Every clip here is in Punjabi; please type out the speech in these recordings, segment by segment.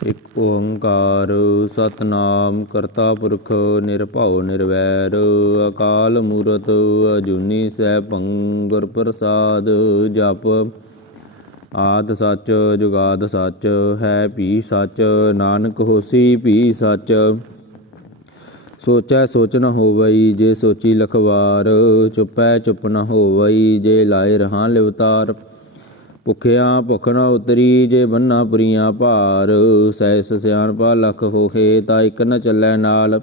ਇਕ ਓੰਕਾਰ ਸਤਿਨਾਮ ਕਰਤਾ ਪੁਰਖ ਨਿਰਭਉ ਨਿਰਵੈਰ ਅਕਾਲ ਮੂਰਤ ਅਜੂਨੀ ਸੈਭੰ ਗੁਰ ਪ੍ਰਸਾਦ ਜਪ। ਆਦਿ ਸੱਚ ਜੁਗਾਦਿ ਸੱਚ ਹੈ ਭੀ ਸੱਚ ਨਾਨਕ ਹੋਸੀ ਭੀ ਸੱਚ। ਸੋਚੈ ਸੋਚ ਨ ਹੋਵਈ ਜੇ ਸੋਚੀ ਲਖਵਾਰ ਚੁੱਪੈ ਚੁੱਪ ਨ ਹੋਵਈ ਜੇ ਲਾਏ ਰਹਾਂ ਲਿਵਤਾਰ। ਭੁੱਖਿਆਂ ਭੁੱਖ ਨ ਉਤਰੀ ਜੇ ਬੰਨਾ ਪੁਰੀਆਂ ਭਾਰ ਸਹਿਸ ਸਿਆਣਪਾ ਲਖ ਹੋਹੇ ਤਾਂ ਇੱਕ ਨ ਚੱਲੈ ਨਾਲ।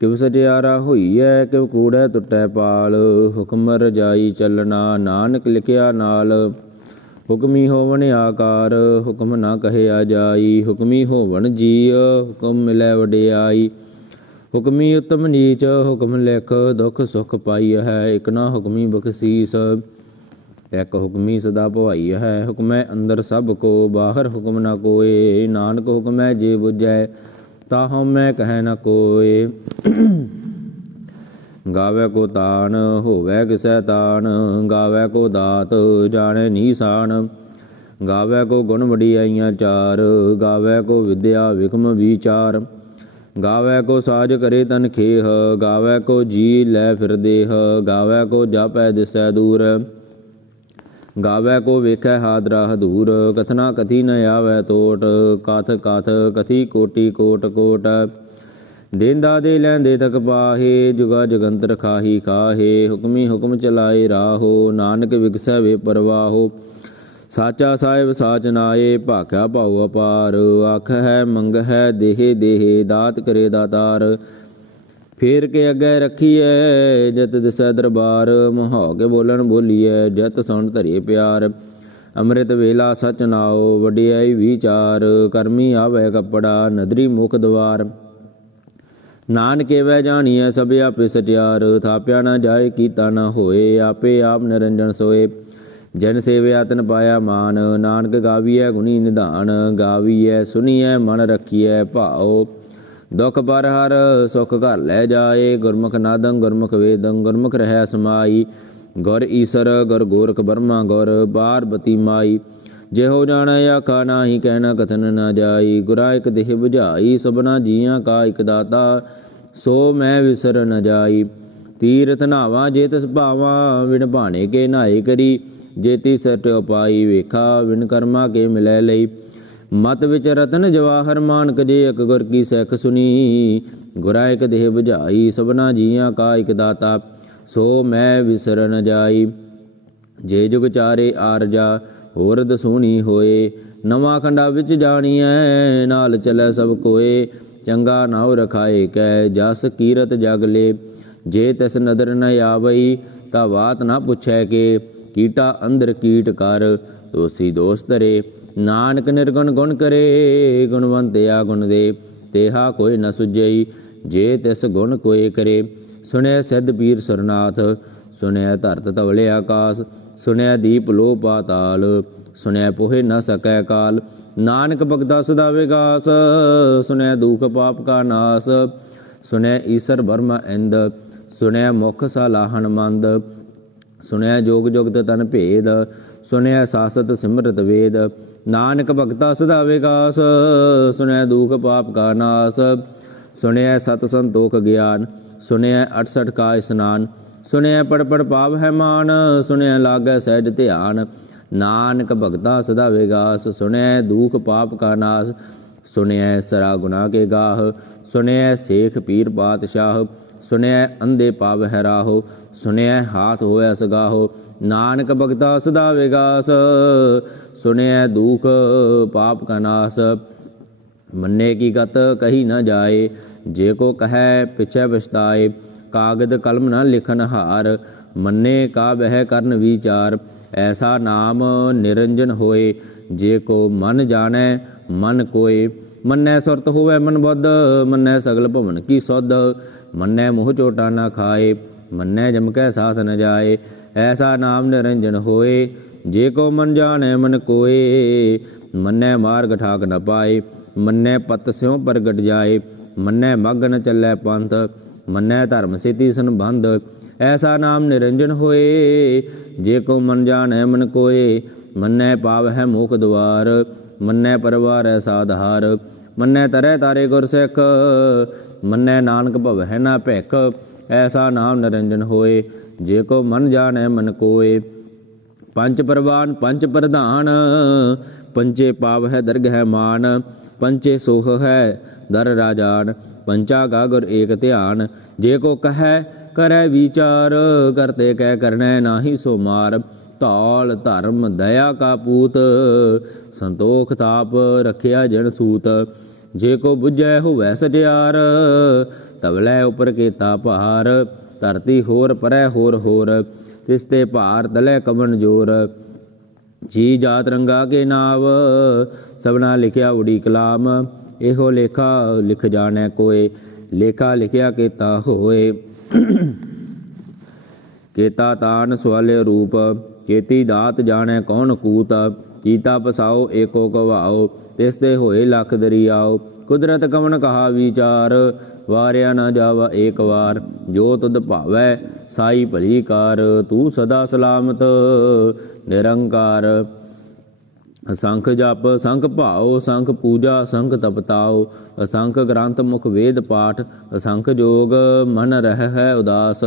ਕਿਵ ਸਜਿਆਰਾ ਹੋਈਐ ਕਿਵ ਕੂੜੈ ਟੁੱਟੈ ਪਾਲ ਹੁਕਮ ਰਜਾਈ ਚੱਲਣਾ ਨਾਨਕ ਲਿਖਿਆ ਨਾਲ। ਹੁਕਮੀ ਹੋਵਣ ਆਕਾਰ ਹੁਕਮ ਨਾ ਕਹਿਆ ਜਾਈ ਹੁਕਮੀ ਹੋਵਣ ਜੀਅ ਹੁਕਮ ਮਿਲੈ ਵਡਿਆਈ। ਹੁਕਮੀ ਉਤਮ ਨੀਚ ਹੁਕਮ ਲਿਖ ਦੁਖ ਸੁਖ ਪਾਈ ਹੈ ਇਕ ਨਾ ਹੁਕਮੀ ਬਖਸ਼ੀਸ। ਇੱਕ ਹੁਕਮੀ ਸਦਾ ਭਵਾਈ ਹੈ ਹੁਕਮੈ ਅੰਦਰ ਸਭ ਕੋ ਬਾਹਰ ਹੁਕਮ ਨਾ ਕੋਏ। ਨਾਨਕ ਹੁਕਮੈ ਜੇ ਬੁਝੈ ਤਾ ਹਉਮੈ ਕਹਿ ਨ ਕੋਏ। ਗਾਵੈ ਕੋ ਤਾਣ ਹੋਵੈ ਕਿਸੈ ਤਾਣ ਗਾਵੈ ਕੋ ਦਾਤ ਜਾਣੈ ਨੀਸਾਨ। ਗਾਵੈ ਕੋ ਗੁਣ ਵਡਿਆਈਆਂ ਚਾਰ ਗਾਵੈ ਕੋ ਵਿਦਿਆ ਵਿਖਮ ਵਿਚਾਰ। ਗਾਵੈ ਕੋ ਸਾਜ ਕਰੇ ਤਨ ਖੇਹ ਗਾਵੈ ਕੋ ਜੀ ਲੈ ਫਿਰ ਦੇਹ। ਗਾਵੈ ਕੋ ਜਾਪੈ ਦਿਸੈ ਦੂਰ ਗਾਵੈ ਕੋ ਵੇਖੈ ਹਾਦਰਾ ਹਦੂਰ। ਕਥਨਾ ਕਥੀ ਨ ਆਵੈ ਟੋਟ ਕਥ ਕਥ ਕਥੀ ਕੋਟੀ ਕੋਟ ਕੋਟ। ਦੇਂਦਾ ਦੇ ਲੈਂਦੇ ਤਕ ਪਾਹੇ ਜੁਗਾ ਜਗੰਤਰ ਖਾਹੀ ਖਾਹੇ। ਹੁਕਮੀ ਹੁਕਮ ਚਲਾਏ ਰਾਹੋ ਨਾਨਕ ਵਿਗਸੈ ਵੇ ਪਰਵਾਹੋ। ਸਾਚਾ ਸਾਹਿਬ ਸਾਚ ਨਾਏ ਭਾਖਿਆ ਭਾਉ ਅਪਾਰ। ਆਖ ਹੈ ਮੰਗ ਹੈ ਦੇਹ ਦੇਹ ਦਾਤ ਕਰੇ ਦਾਤਾਰ। ਫੇਰ ਕੇ ਅੱਗੇ ਰੱਖੀਐ ਜਤ ਦਿਸੈ ਦਰਬਾਰ। ਮੁਹਾਉ ਕੇ ਬੋਲਣ ਬੋਲੀਐ ਜਤ ਸੁਣ ਧਰੇ ਪਿਆਰ। ਅੰਮ੍ਰਿਤ ਵੇਲਾ ਸਚ ਨਾਉ ਵਡਿਆਈ ਵਿਚਾਰ। ਕਰਮੀ ਆਵੈ ਕੱਪੜਾ ਨਦਰੀ ਮੁਖ ਦਵਾਰ। ਨਾਨਕੇ ਵੈ ਜਾਣੀਐ ਸਭ ਆਪੇ ਸਟਿਆਰ। ਥਾਪਿਆ ਨਾ ਜਾਏ ਕੀਤਾ ਨਾ ਹੋਏ ਆਪੇ ਆਪ ਨਿਰੰਜਨ ਸੋਏ। ਜਨ ਸੇਵਿਆ ਤਨ ਪਾਇਆ ਮਾਨ ਨਾਨਕ ਗਾਵੀਐ ਗੁਣੀ ਨਿਧਾਨ। ਗਾਵੀਐ ਸੁਣੀਐ ਮਨ ਰੱਖੀਐ ਭਾਉ ਦੁਖ ਪਰ ਹਰ ਸੁਖ ਘਰ ਲੈ ਜਾਏ। ਗੁਰਮੁਖ ਨਾਦੰ ਗੁਰਮੁਖ ਵੇਦੰ ਗੁਰਮੁਖ ਰਹਿ ਸਮਾਈ। ਗੁਰ ਈਸਰ ਗੁਰ ਗੋਰਖ ਬਰਮਾ ਗੁਰ ਪਾਰਬਤੀ ਮਾਈ। ਜਿਹੋ ਜਾਣੈ ਆਖਾ ਨਾਹੀ ਕਹਿਣਾ ਕਥਨ ਨ ਜਾਈ। ਗੁਰਾਂ ਇਕ ਦੇਹ ਬੁਝਾਈ ਸਭਨਾ ਜੀਆਂ ਕਾ ਇਕ ਦਾਤਾ ਸੋ ਮੈਂ ਵਿਸਰ ਨ ਜਾਈ। ਤੀਰਥ ਨਾਵਾਂ ਜੇ ਤਿਸ ਭਾਵਾਂ ਵਿਣ ਭਾਣੇ ਕੇ ਨਾਏ ਕਰੀ। ਜੇ ਤੀ ਸਟ ਉਪਾਈ ਵੇਖਾ ਵਿਣ ਕਰਮਾ ਕੇ ਮਿਲੈ ਲਈ। ਮਤ ਵਿੱਚ ਰਤਨ ਜਵਾਹਰ ਮਾਨਕ ਜੇ ਇਕ ਗੁਰ ਕੀ ਸਿੱਖ ਸੁਣੀ। ਗੁਰਾਂ ਇਕ ਦੇਹ ਬੁਝਾਈ ਸਭਨਾ ਜੀਆਂ ਕਾ ਇਕ ਦਾਤਾ ਸੋ ਮੈਂ ਵਿਸਰ ਨ ਜਾਈ। ਜੇ ਜੁਗ ਚਾਰੇ ਆਰਜਾ ਹੋਰ ਦਸੂਣੀ ਹੋਏ। ਨਵਾਂ ਖੰਡਾ ਵਿੱਚ ਜਾਣੀਐ ਨਾਲ ਚੱਲੈ ਸਭ ਕੋਏ। ਚੰਗਾ ਨਾਉ ਰਖਾਏ ਕੈ ਜਸ ਕੀਰਤ ਜਗ ਲੇ। ਜੇ ਤਿਸ ਨਦਰ ਨ ਆਵਈ ਤਾ ਬਾਤ ਨਾ ਪੁੱਛੈ ਕੇ। ਕੀਟਾ ਅੰਦਰ ਕੀਟ ਕਰ ਦੋਸੀ ਦੋਸ ਧਰੇ। ਨਾਨਕ ਨਿਰਗੁਣ ਗੁਣ ਕਰੇ ਗੁਣਵੰਤ ਆ ਗੁਣ ਦੇ। ਤੇਹਾ ਕੋਈ ਨ ਸੁਝਈ ਜੇ ਤਿਸ ਗੁਣ ਕੋਏ ਕਰੇ। ਸੁਣਿਆ ਸਿੱਧ ਪੀਰ ਸਰਨਾਥ ਸੁਣਿਆ ਧਰਤ ਧਵਲੇ ਆਕਾਸ। ਸੁਣਿਆ ਦੀਪ ਲੋ ਪਾਤਾਲ ਸੁਣਿਆ ਪੋਹੇ ਨ ਸਕੈ ਕਾਲ। ਨਾਨਕ ਭਗਤਾ ਸਦਾ ਵਿਗਾਸ ਸੁਣਿਆ ਦੁਖ ਪਾਪ ਕਾ ਨਾਸ। ਸੁਣਿਆ ਈਸਰ ਬਰਮਾ ਇੰਦ ਸੁਣਿਆ ਮੁਖ ਸਾਲਾਹਣ ਮੰਦ। ਸੁਣਿਆ ਜੋਗ ਜੁਗਤ ਤਨ ਭੇਦ ਸੁਣਿਆ ਸਾਸਤ ਸਿਮਰਤ ਵੇਦ। ਨਾਨਕ ਭਗਤਾ ਸਦਾ ਵਿਗਾਸ ਸੁਣਿਆ ਦੁਖ ਪਾਪ ਕਾ ਨਾਸ। ਸੁਣਿਆ ਸਤ ਸੰਤੋਖ ਗਿਆਨ ਸੁਣਿਆ 68 ਕਾ ਇਸਨਾਨ। ਸੁਣਿਆ ਪੜ ਪੜ ਪਾਵ ਹੈ ਮਾਨ ਸੁਣਿਆ ਲਾਗੈ ਸਹਿਜ ਧਿਆਨ। ਨਾਨਕ ਭਗਤਾ ਸਦਾ ਵਿਗਾਸ ਸੁਣਿਆ ਦੁਖ ਪਾਪ ਕਾ ਨਾਸ। ਸੁਣਿਆ ਸਰਾ ਗੁਨਾ ਕੇ ਗਾਹ ਸੁਣਿਆ ਸੇਖ ਪੀਰ ਪਾਤਸ਼ਾਹ। ਸੁਣਿਆ ਅੰਧੇ ਪਾਵ ਹੈ ਰਾਹੋ ਸੁਣਿਆ ਹਾਥ ਹੋਇਆ ਸਗਾਹੋ। ਨਾਨਕ ਭਗਤਾ ਸਦਾ ਵਿਗਾਸ ਸੁਣਿਆ ਦੁਖ ਪਾਪ ਕਾ ਨਾਸ। ਮੰਨੇ ਕੀ ਗਤ ਕਹੀ ਨ ਜਾਏ ਜੇ ਕੋ ਕਹੈ ਪਿਛੈ ਪਛਤਾਏ। ਕਾਗਦ ਕਲਮ ਨ ਲਿਖਨ ਹਾਰ ਮੰਨੇ ਕਾ ਬਹਿ ਕਰਨ ਵਿਚਾਰ। ਐਸਾ ਨਾਮ ਨਿਰੰਜਨ ਹੋਏ ਜੇ ਕੋ ਮਨ ਜਾਣੈ ਮਨ ਕੋਏ। ਮੰਨੈ ਸੁਰਤ ਹੋਵੈ ਮਨ ਬੁੱਧ ਮੰਨੈ ਸਗਲ ਭਵਨ ਕੀ ਸੁਧ। ਮੰਨੈ ਮੋਹ ਚੋਟਾ ਨ ਖਾਏ ਮੰਨੈ ਜਮਕੈ ਸਾਥ ਨ ਜਾਏ। ਐਸਾ ਨਾਮ ਨਿਰੰਜਨ ਹੋਏ ਜੇ ਕੋ ਮਨ ਜਾਣੈ ਮਨ ਕੋਏ। ਮੰਨੈ ਮਾਰਗ ਠਾਕ ਨ ਪਾਏ ਮੰਨੈ ਪਤ ਸਿਉ ਪ੍ਰਗਟ ਜਾਏ। ਮੰਨੈ ਮਗ ਨ ਚੱਲੈ ਪੰਥ ਮੰਨੈ ਧਰਮ ਸੇਤੀ ਸੰਬੰਧ। ਐਸਾ ਨਾਮ ਨਿਰੰਜਨ ਹੋਏ ਜੇ ਕੋ ਮਨ ਜਾਣੈ ਮਨ ਕੋਏ। ਮੰਨੈ ਪਾਵ ਹੈ ਮੋਖ ਦੁਆਰ ਮੰਨੈ ਪਰਵਾਰੈ ਸਾਧਾਰ। ਮੰਨੈ ਤਰੈ ਤਾਰੇ ਗੁਰ ਸਿੱਖ, ਮੰਨੈ ਨਾਨਕ ਭਵਹਿ ਨਾ ਭਿਖ। ਐਸਾ ਨਾਮ ਨਿਰੰਜਨ ਹੋਏ, ਜੇ ਕੋ ਮਨ ਜਾਣੈ ਮਨ ਕੋਏ। ਪੰਚ ਪਰਵਾਨ ਪੰਚ ਪ੍ਰਧਾਨ, ਪੰਚੇ ਪਾਵ ਹੈ ਦਰਗਹਿ ਮਾਨ। ਪੰਚੇ ਸੋਹ ਹੈ ਦਰ ਰਾਜਾਨ, ਪੰਚਾ ਕਾ ਗੁਰ ਏਕ ਧਿਆਨ। ਜੇ ਕੋ ਕਹੈ ਕਰੈ ਵਿਚਾਰ, ਕਰਤੇ ਕਹਿ ਕਰਨੈ ਨਾਹੀ ਸੋ ਮਾਰ। ਧੌਲ ਧਰਮ ਦਇਆ ਕਾ ਪੂਤ, ਸੰਤੋਖ ਤਾਪ ਰਖਿਆ ਜਨ ਸੂਤ। ਜੇ ਕੋ ਬੁਝੈ ਹੋਵੈ ਸਚਿਆਰ, ਤਵਲੇ ਉਪਰ ਕੀਤਾ ਭਾਰ। ਧਰਤੀ ਹੋਰ ਪਰੈ ਹੋਰ ਹੋਰ, ਤਿਸ ਤੇ ਭਾਰ ਤਲੇ ਕਵਨ ਜੋਰ। ਜੀ ਜਾਤ ਰੰਗਾ ਕੇ ਨਾਵ, ਸਭਨਾ ਲਿਖਿਆ ਉਡੀ ਕਲਾਮ। ਇਹੋ ਲੇਖਾ ਲਿਖ ਜਾਣੈ ਕੋਏ, ਲੇਖਾ ਲਿਖਿਆ ਕੀਤਾ ਹੋਏ। ਕੀਤਾ ਤਾਨ ਸਵਾਲੇ ਰੂਪ, ਕੀਤੀ ਦਾਤ ਜਾਣੈ ਕੌਣ ਕੂਤ। ਕੀਤਾ ਪਸਾਓ ਏਕੋ ਕਵਾਓ, ਤਿਸ ਤੇ ਹੋਏ ਲੱਖ ਦਰਿਆਓ। ਕੁਦਰਤ ਕਵਨ ਕਹਾ ਵਿਚਾਰ, ਵਾਰਿਆ ਨਾ ਜਾਵਾ ਏਕ ਵਾਰ। ਜੋ ਤੁਧ ਭਾਵੈ ਸਾਈ ਭਲੀ ਕਾਰ, ਤੂੰ ਸਦਾ ਸਲਾਮਤ ਨਿਰੰਕਾਰ। ਅਸੰਖ ਜਪ ਸੰਖ ਭਾਉ, ਸੰਖ ਪੂਜਾ ਸੰਖ ਤਪਤਾਉ। ਅਸੰਖ ਗ੍ਰੰਥ ਮੁਖ ਵੇਦ ਪਾਠ, ਅਸੰਖ ਜੋਗ ਮਨ ਰਹਿ ਹੈ ਉਦਾਸ।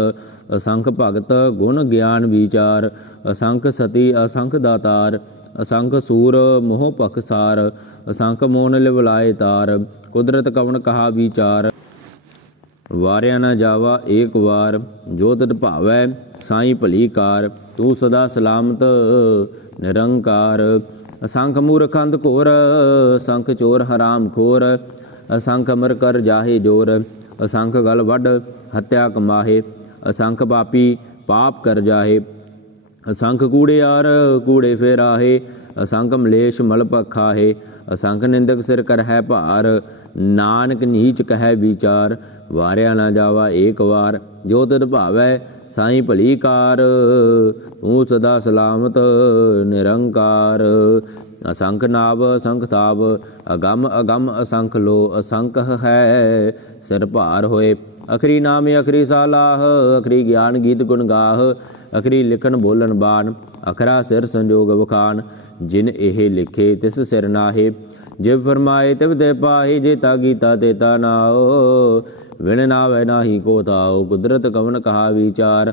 ਅਸੰਖ ਭਗਤ ਗੁਣ ਗਿਆਨ ਵਿਚਾਰ, ਅਸੰਖ ਸਤੀ ਅਸੰਖ ਦਾਤਾਰ। ਅਸੰਖ ਸੂਰ ਮੋਹ ਪਖਸਾਰ, ਅਸੰਖ ਮੋਨ ਲਿਵਲਾਏ ਤਾਰ। ਕੁਦਰਤ ਕਵਨ ਕਹਾ ਵਿਚਾਰ, ਵਾਰਿਆ ਨਾ ਜਾਵਾ ਏਕ ਵਾਰ। ਜੋ ਤਿਤ ਭਾਵੈ ਸਾਈ ਭਲੀ ਕਾਰ, ਤੂੰ ਸਦਾ ਸਲਾਮਤ ਨਿਰੰਕਾਰ। ਅਸੰਖ ਮੂਰਖ ਅੰਧ ਘੋਰ, ਅਸੰਖ ਚੋਰ ਹਰਾਮ ਖੋਰ। ਅਸੰਖ ਅਮਰ ਕਰ ਜਾਹੇ ਜੋਰ, ਅਸੰਖ ਗਲ ਵੱਢ ਹੱਤਿਆ ਕਮਾਹੇ। ਅਸੰਖ ਪਾਪੀ ਪਾਪ ਕਰ ਜਾਹੇ, ਅਸੰਖ ਕੂੜਿਆਰ ਕੂੜੇ ਫੇਰਾਹੇ। ਅਸੰਖ ਮਲੇਸ਼ ਮਲ ਪਖਾਹੇ, ਅਸੰਖ ਨਿੰਦਕ ਸਿਰ ਕਰ ਹੈ ਭਾਰ। ਨਾਨਕ ਨੀਚ ਕਹਿ ਵਿਚਾਰ, ਵਾਰਿਆ ਨਾ ਜਾਵਾ ਏਕ ਵਾਰ। ਜੋ ਤਿਤ ਭਾਵੈ ਸਾਈ ਭਲੀ ਕਾਰ, ਤੂੰ ਸਦਾ ਸਲਾਮਤ ਨਿਰੰਕਾਰ। ਅਸੰਖ ਨਾਭ ਅਸੰਖ ਤਾਪ, ਅਗੰਮ ਅਗੰਮ ਅਸੰਖ ਲੋ। ਅਸੰਖ ਹੈ ਸਿਰ ਭਾਰ ਹੋਏ, ਅਖਰੀ ਨਾਮ ਅਖਰੀ ਸਾਲਾਹ। ਅਖਰੀ ਗਿਆਨ ਗੀਤ ਗੁਣ ਗਾਹ, ਅਖਰੀ ਲਿਖਣ ਬੋਲਣ ਬਾਣ। ਅਖਰਾ ਸਿਰ ਸੰਜੋਗ ਵਖਾਣ, ਜਿਨ ਇਹ ਲਿਖੇ ਤਿਸ ਸਿਰ ਨਾਹੇ। ਜਿਵ ਫਰਮਾਏ ਤਿਵ ਤੇ ਪਾਹੀ, ਜੇਤਾ ਗੀਤਾ ਤੇਤਾ ਨਾਓ। ਵਿਣ ਨਾਵੈ ਨਾਹੀ ਕੋ ਤਾਓ, ਕੁਦਰਤ ਕਵਨ ਕਹਾ ਵਿਚਾਰ।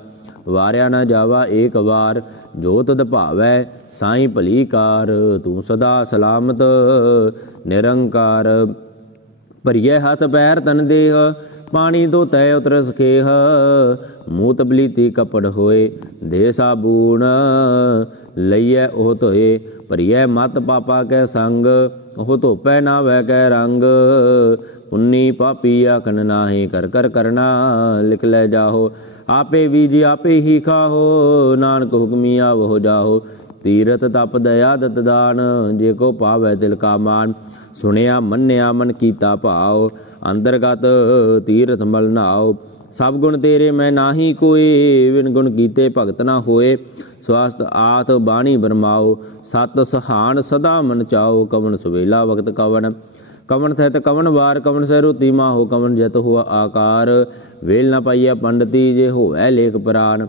ਵਾਰਿਆ ਨਾ ਜਾਵਾ ਏਕ ਵਾਰ, ਜੋ ਤੁਧ ਭਾਵੈ ਸਾਈ ਭਲੀ ਕਾਰ। ਤੂੰ ਸਦਾ ਸਲਾਮਤ ਨਿਰੰਕਾਰ। ਭਰੀਏ ਹੱਥ ਪੈਰ ਤਨ ਦੇਹ, ਪਾਣੀ ਧੋਤੈ ਉਤਰ ਸਖੇਹ। ਮੂੰਹ ਤਬਲੀਤੀ ਕਪੜ ਹੋਏ, ਦੇ ਸਾਬੂਨ ਲਈਐ ਉਹ ਧੋਏ। ਭਰੀਐ ਮਤ ਪਾਪਾ ਕੈ ਸੰਗ, ਉਹ ਧੋਪੈ ਨਾ ਵੈ ਕੈ ਰੰਗ। ਪੁੰਨੀ ਪਾਪੀ ਆਖਣ ਨਾਹੀ, ਕਰ ਕਰ ਕਰਨਾ ਲਿਖ ਲੈ ਜਾਹੋ। ਆਪੇ ਬੀਜੀ ਆਪੇ ਹੀ ਖਾਹੋ, ਨਾਨਕ ਹੁਕਮੀ ਆਵੋ ਜਾਹੋ। ਤੀਰਥ ਤਪ ਦਇਆ ਦਤ ਦਾਨ, ਜੇ ਕੋ ਪਾਵੈ ਦਿਲ ਕਾ ਮਾਨ। ਸੁਣਿਆ ਮੰਨਿਆ ਮਨ ਕੀਤਾ ਭਾਉ, ਅੰਤਰਗਤ ਤੀਰਥ ਮਲ ਨਾਉ। ਸਭ ਗੁਣ ਤੇਰੇ ਮੈਂ ਨਾਹੀ ਕੋਏ, ਵਿਣ ਗੁਣ ਕੀਤੇ ਭਗਤ ਨਾ ਹੋਏ। ਸਵਾਸਤ ਆਤ ਬਾਣੀ ਬਰਮਾਓ, ਸਤ ਸਹਾਨ ਸਦਾ ਮਨ ਚਾਓ। ਕਵਨ ਸੁਵੇਲਾ ਵਕਤ ਕਵਨ, ਕਵਨ ਥਿਤ ਕਵਨ ਵਾਰ। ਕਵਨ ਸਹਿ ਰੋਤੀ ਮਾਹੋ, ਕਵਨ ਜਤ ਹੁਆ ਆਕਾਰ। ਵੇਲ ਨ ਪਾਈਐ ਪੰਡਤੀ, ਜੇ ਹੋਵੈ ਲੇਖ ਪੁਰਾਨ।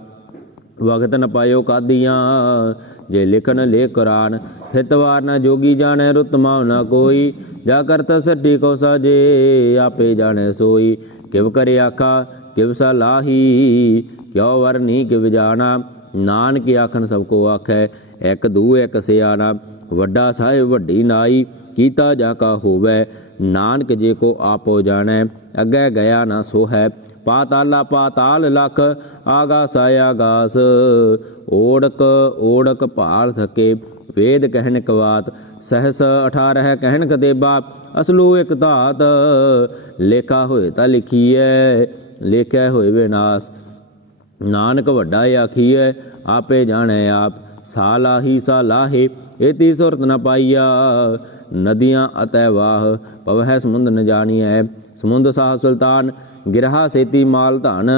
ਵਕਤ ਨ ਪਾਇਓ ਕਾਦੀਆਂ, ਜੇ ਲਿਖਨ ਲੇਖ ਕੁਰਾਨ। ਥਿਤ ਵਾਰ ਨ ਜੋਗੀ ਜਾਣੈ, ਰੁੱਤ ਮਾਹੁ ਨ ਕੋਈ। ਜਾ ਕਰਤ ਸੱਟੀ ਕੋ ਸਾਜੇ, ਆਪੇ ਜਾਣੈ ਸੋਈ। ਕਿਵ ਕਰੇ ਆਖਾ ਕਿਵ ਸਲਾਹੀ, ਕਿਉ ਵਰਨੀ ਕਿਵ ਜਾਣਾ। ਨਾਨਕ ਆਖਣ ਸਭ ਕੋ ਆਖੈ, ਇੱਕ ਦੂ ਇੱਕ ਸਿਆਣਾ। ਵੱਡਾ ਸਾਹਿਬ ਵੱਡੀ ਨਾਈ, ਕੀਤਾ ਜਾ ਕਾ ਹੋਵੈ। ਨਾਨਕ ਜੇ ਕੋ ਆਪੋ ਜਾਣੈ, ਅੱਗੇ ਗਿਆ ਨਾ ਸੋ ਹੈ। ਪਾਤਾਲਾ ਪਾਤਾਲ ਲਖ, ਆਗਾਸ ਆਗਾਸ। ਓੜਕ ਓੜਕ ਭਾਲ ਸਕੇ, ਵੇਦ ਕਹਿਣ ਕਵਾਤ। ਸਹਸ 18 ਕਹਿਣ ਕਤੇਬਾ, ਅਸਲੂ ਇੱਕ ਧਾਤ। ਲੇਖਾ ਹੋਏ ਤਾਂ ਲਿਖੀਐ, ਲੇਖਿਆ ਹੋਏ ਵਿਨਾਸ਼। ਨਾਨਕ ਵੱਡਾ ਆਖੀਐ, ਆਪੇ ਜਾਣੈ ਆਪ। ਸਾ ਲਾਹੀ ਸਾ ਲਾਹੇ, ਏਤੀ ਸੁਰਤ ਨ ਪਾਈਆ। ਨਦੀਆਂ ਅਤੈ ਵਾਹ, ਪਵਹਿ ਸਮੁੰਦ ਨ ਜਾਣੀਐ। ਸਮੁੰਦ ਸਾਹ ਸੁਲਤਾਨ, ਗਿਰਹਾ ਸੇਤੀ ਮਾਲ ਧਨ।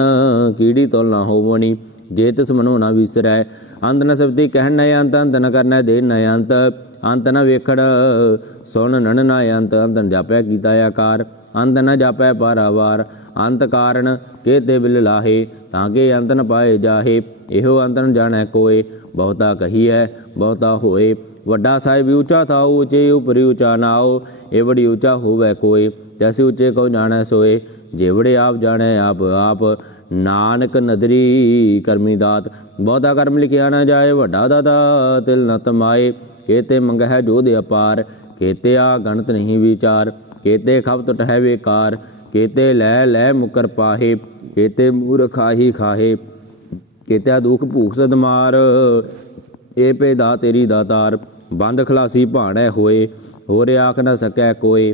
ਕੀੜੀ ਤੁਲ ਨ ਹੋਵਣੀ, ਜੇ ਤਿਸ ਮਨੋ ਨ ਵਿਸਰੈ। ਅੰਤ ਨ ਸਬਦੀ ਕਹਿਣ ਨ ਅੰਤ, ਅੰਤ ਨ ਕਰਨੈ ਦੇਣ ਨ ਅੰਤ। ਅੰਤ ਨ ਵੇਖਣ ਸੁਣਨ ਨ ਅੰਤ। ਅੰਤ ਨ ਜਾਪੈ ਕੀਤਾ ਆਕਾਰ, ਅੰਤ ਨ ਜਾਪੈ ਪਾਰਾਵਾਰ। ਅੰਤ ਕਾਰਨ ਕੇਤੇ ਬਿਲ ਲਾਹੇ, ਤਾਂ ਕੇ ਅੰਤ ਨ ਪਾਏ ਜਾਹੇ। ਇਹੋ ਅੰਤ ਨ ਜਾਣੈ ਕੋਏ, ਬਹੁਤਾ ਕਹੀਐ ਬਹੁਤਾ ਹੋਏ। ਵੱਡਾ ਸਾਹਿਬ ਊਚਾ ਥਾਉ ਊਚੇ ਉਪਰਿ ਊਚਾ ਨਾਉ। ਏਵੜੀ ਊਚਾ ਹੋਵੇ ਕੋਇ ਤੈਸੀ ਊਚੇ ਕਉ ਜਾਣੈ ਸੋਏ। जेवड़े आप जाने आप आप नानक नदरी करमी दात। बहुता कर्म लिखिया न जाए वड्डा दाता तिल न तमाए। केते मंगह जोध अपार केते आ गणत नहीं विचार। केते खपत टह बेकार केते लै मुकर पाहे। केते मूर्ख खाही खाहे केत्या दुख भूख सद मार। ए पे दा तेरी दातार बंद खलासी भाणै होए। होरे आख न सकै कोय।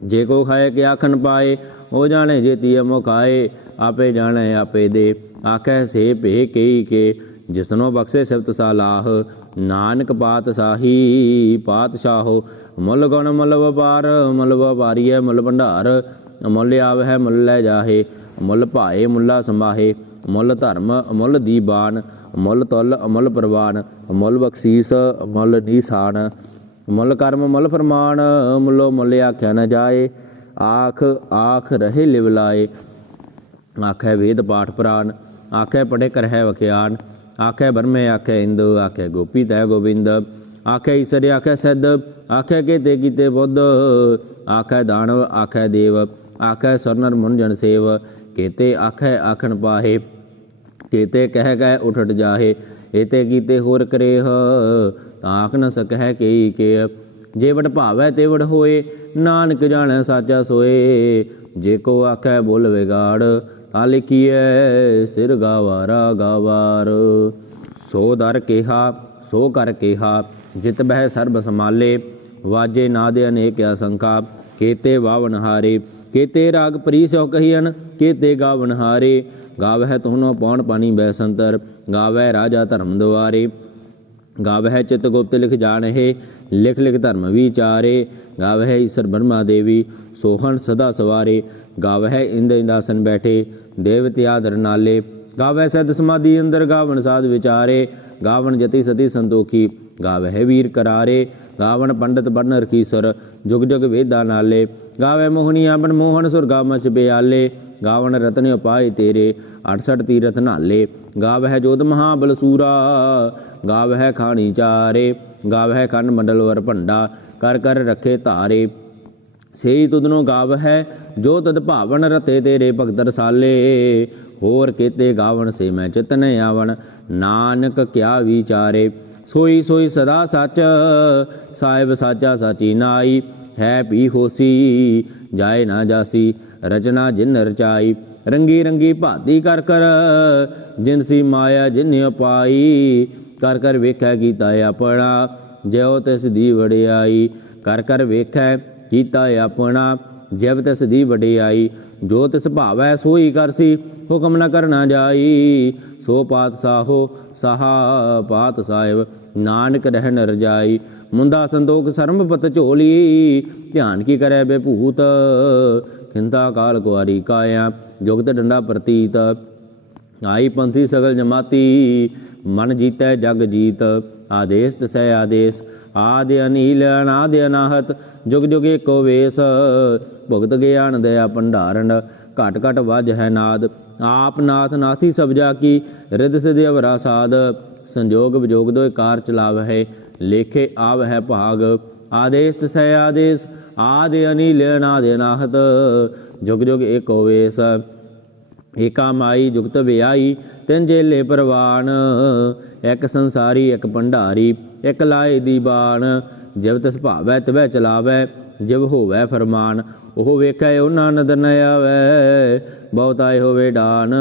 जे को खाए के आखन पाए हो जाने जेती अमो खाए। आपे जाने आपे दे आखै से भे कई के। जिसनो बख्शे सिफत सालाह नानक पातशाही पातशाहो। मुल गुण मुल वपार मुल वपारी है मुल भंडार। मुल आव है मुल लै जाहे मुल भाए मुला समाहे। मुल धर्म मुल दीबान मुल तुल मुल प्रवान। मुल बख्शीस मुल नीसान मुल कर्म मुल फरमान। मुलो मुल आख्या न जाए आख आख रहे लिवलाए। आखै वेद पाठ पुराण आखै पढ़े करहै वख्यान। आखै ब्रह्मे आखै इंद आखै गोपी तै गोबिंद। आखै ईसर आखै सिद्ध आखै केते कीते बुद्ध। आखै दानव आखै देव आखै सरनर मुन जन सेव। केते आखै आखन पाहे केते कह कह उठट जाहे। एते कीते होर करेह आख न सकह कई के। जे वड भावै ते वड होए नानक जाणै साचा सोए। जे को आखै बोल विगाड़ ता लिखिए सिर गावारा गावार। सो दर केहा सो कर केहा जित बह सर्ब समाले। वाजे नाद अनेक असंखा केते वावन हारे। केते राग परी सौ कहियन केते गावन हारे। गावह तुहनो पौन पानी बैसंतर गावै राजा धर्म द्वारे। गावह चित गुप्त लिख जानहे लिख लिख धर्म विचारे। गावह ईश्वर ब्रह्मा देवी सोहन सदा सवारे। गावह इंद इंदासन बैठे देवते आदर नाले। गावह सद समाधि अंदर गावन साध विचारे। गावन जति सती संतोखी गावह वीर करारे। गावन पंडित बन रखीसर जुग जुग वेदा नाले। गावह मोहनिया बन मोहन सुरगा मच बेआले। गावन रतन उपाय तेरे 68 तीरथ नाले। गावह जोध महाबल सूरा गावह खानी चारे। गावह खंड मंडल वर भंडा कर कर रखे धारे। सेई तुदनो गावह जो तद भावन रते तेरे भगत रसाले। होर केते गावन से मैं चित न आवन नानक क्या विचारे। सोई सोई सदा सच साहिब साचा साची नाई। है पी होसी जाए ना जासी रचना जिन रचाई। रंगी रंगी भाती कर कर जिनसी माया जिन पाई। कर कर वेखै कीता अपना ज्यो तिस दी वडियाई। कर कर वेखै कीता अपना जब तिस दी वडियाई। जो तिस भावै सोई करसी हुक्म न करना जाई। सो पातशाहो साहा पात साहिब नानक रहन रजाई। मुंदा संतोख सरम पत झोली ध्यान की करे बेभूत। खिंता काल कुआरी काया जुगत डंडा प्रतीत। आई पंथी सगल जमाती मन जीतै जग जीत। आदेश तसै आदेश आदि अनील अनाद अनाहत जुग जुग एको वेश। भुगत ज्ञान दया भंडारण घट घट वज है नाद। आप नाथ नाथी सब जाकी रिद सिद्ध अवरा साध। संजोग विजोग दो कार चलाव है लेखे आव है भाग। आदेश तसै आदेश आदि अनील अनाद अनाहत जुग जुग एको वेश। एका माई जुगत व्याई तिन जेले परवान। एक संसारी एक भंडारी एक लाए दीबान। जब तिस भावै तिवै चलावै जब होवै फरमान। ओह वेखै उन्हां नदर न आवै बहुत आए होवे डान।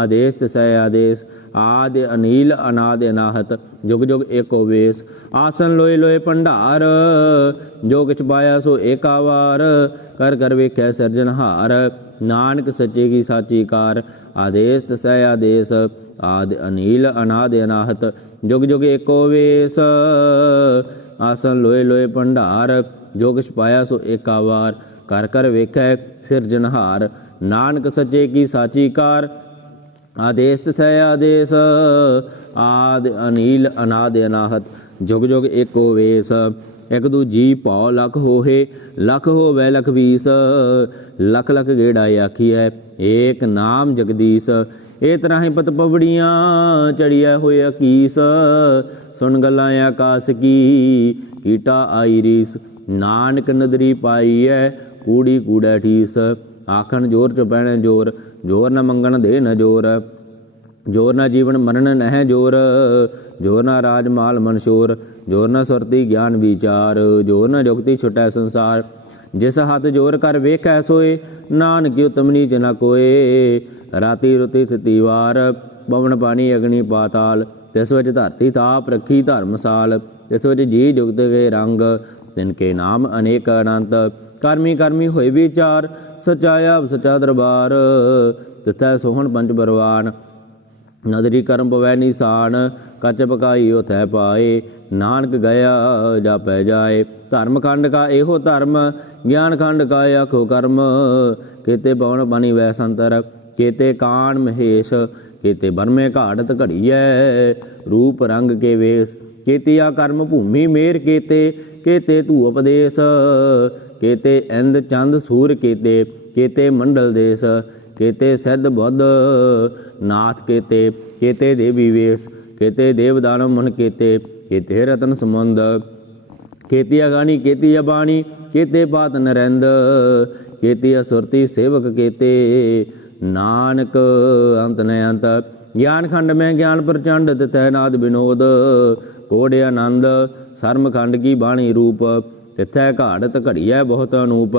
आदेश तसै आदेश आदि अनील अनाद अनाहत जुग जुग एको वेश। आसन लोए लोए भंडार जो किछ पाया सो एका वार। कर कर वेखै सिरजनहार नानक सच्चे की साची कार। आदेश तसै आदेश आदि अनील अनाद अनाहत जुग जुग एको वेश। आसन लोए लोए भंडार जो किछ पाया सो एका वार। कर कर वेखै सिरजनहार नानक सच्चे की साची कार। आदेश तसै आदेश आदि अनील अनाद अनाहत जुग जुग एको वेश। एक दूजी पौ लख होहे लख होवै लख बीस। लख लख गेड़ा आखी है एक नाम जगदीश। ए तराही पत पवड़ियाँ चढ़िया होए अकीस। ਸੁਣ ਗੱਲਾਂ ਆਕਾਸ ਕੀ ਕੀਟਾ ਆਈ ਰੀਸ ਨਾਨਕ ਨਦਰੀ ਪਾਈ ਐ ਕੂੜੀ ਕੂੜੈ ਠੀਸ ਆਖਣ ਜੋਰ ਚ ਪੈਣੇ ਜੋਰ ਜੋਰ ਨ ਮੰਗਣ ਦੇ ਨ ਜੋਰ ਜੋਰ ਨਾ ਜੀਵਨ ਮਰਨ ਨਹਿ ਜੋਰ ਜੋਰ ਨਾ ਰਾਜ ਮਾਲ ਮਨਸ਼ੋਰ ਜੋਰ ਨਾ ਸੁਰਤੀ ਗਿਆਨ ਵਿਚਾਰ ਜੋਰ ਨਾ ਜੁਗਤੀ ਛੁਟੈ ਸੰਸਾਰ ਜਿਸ ਹੱਥ ਜੋਰ ਕਰ ਵੇਖੈ ਸੋਏ ਨਾਨਕ ਉਤਮ ਨੀਚ ਨ ਕੋਏ ਰਾਤੀ ਰੁਤੀ ਥਿਤੀ ਵਾਰ ਪਵਨ ਪਾਣੀ ਅਗਨੀ ਪਾਤਾਲ ਤਿਸ ਵਿੱਚ ਧਰਤੀ ਤਾਪ ਰੱਖੀ ਧਰਮਸਾਲ ਤਿਸ ਵਿੱਚ ਜੀ ਜੁਗਤ ਕੇ ਰੰਗ ਤਿਨ ਕੇ ਨਾਮ ਅਨੇਕ ਅਨੰਤ ਕਰਮੀ ਕਰਮੀ ਹੋਏ ਵਿਚਾਰ ਸਚਾ ਆਪ ਸਚਾ ਦਰਬਾਰ ਤਿਥੈ ਸੋਹਣ ਪੰਜ ਬਰਵਾਨ ਨਦਰੀ ਕਰਮ ਪਵੈ ਨਿਸ਼ਾਨ ਕੱਚ ਪਕਾਈ ਉਥੈ ਪਾਏ ਨਾਨਕ ਗਿਆ ਜਾਪੈ ਜਾਏ ਧਰਮ ਖੰਡ ਕਾ ਇਹੋ ਧਰਮ ਗਿਆਨ ਖੰਡ ਕਾ ਆਖੋ ਕਰਮ ਕੀਤੇ ਪਵਨ ਪਾਣੀ ਵੈ ਸੰਤਰ ਕੀਤੇ ਕਾਣ ਮਹੇਸ਼ ਕੀਤੇ ਬਰਮੇ ਘਾੜਤ ਘੜੀਐ ਰੂਪ ਰੰਗ ਕੇ ਵੇਸ ਕੀਤਿਆ ਕਰਮ ਭੂਮੀ ਮੇਰ ਕੀਤੇ ਧੂ ਉਪਦੇਸ਼ ਕੀਤੇ ਇੰਦ ਚੰਦ ਸੂਰ ਕੀਤੇ ਮੰਡਲ ਦੇਸ ਕੀਤੇ ਸਿੱਧ ਬੁੱਧ ਨਾਥ ਕੀਤੇ ਦੇਵੀ ਵੇਸ ਕੀਤੇ ਦੇਵ ਦਾਨਵ ਮਨ ਕੀਤੇ ਰਤਨ ਸਮੁੰਦ ਕੀਤੀ ਅਗਾਣੀ ਕੀਤੀ ਅਬਾਣੀ ਕੀਤੇ ਪਾਤ ਨਰਿੰਦ ਕੀਤੀ ਅਸੁਰਤੀ ਸੇਵਕ ਕੀਤੇ ਨਾਨਕ ਅੰਤ ਨ ਅੰਤ ਗਿਆਨ ਖੰਡ ਮੈਂ ਗਿਆਨ ਪ੍ਰਚੰਡ ਤਿਥੈ ਨਾਦ ਵਿਨੋਦ ਕੋੜ ਆਨੰਦ ਸਰਮ ਖੰਡ ਕੀ ਬਾਣੀ ਰੂਪ ਤਿਥੈ ਘਾੜਤ ਘੜੀਐ ਬਹੁਤ ਅਨੂਪ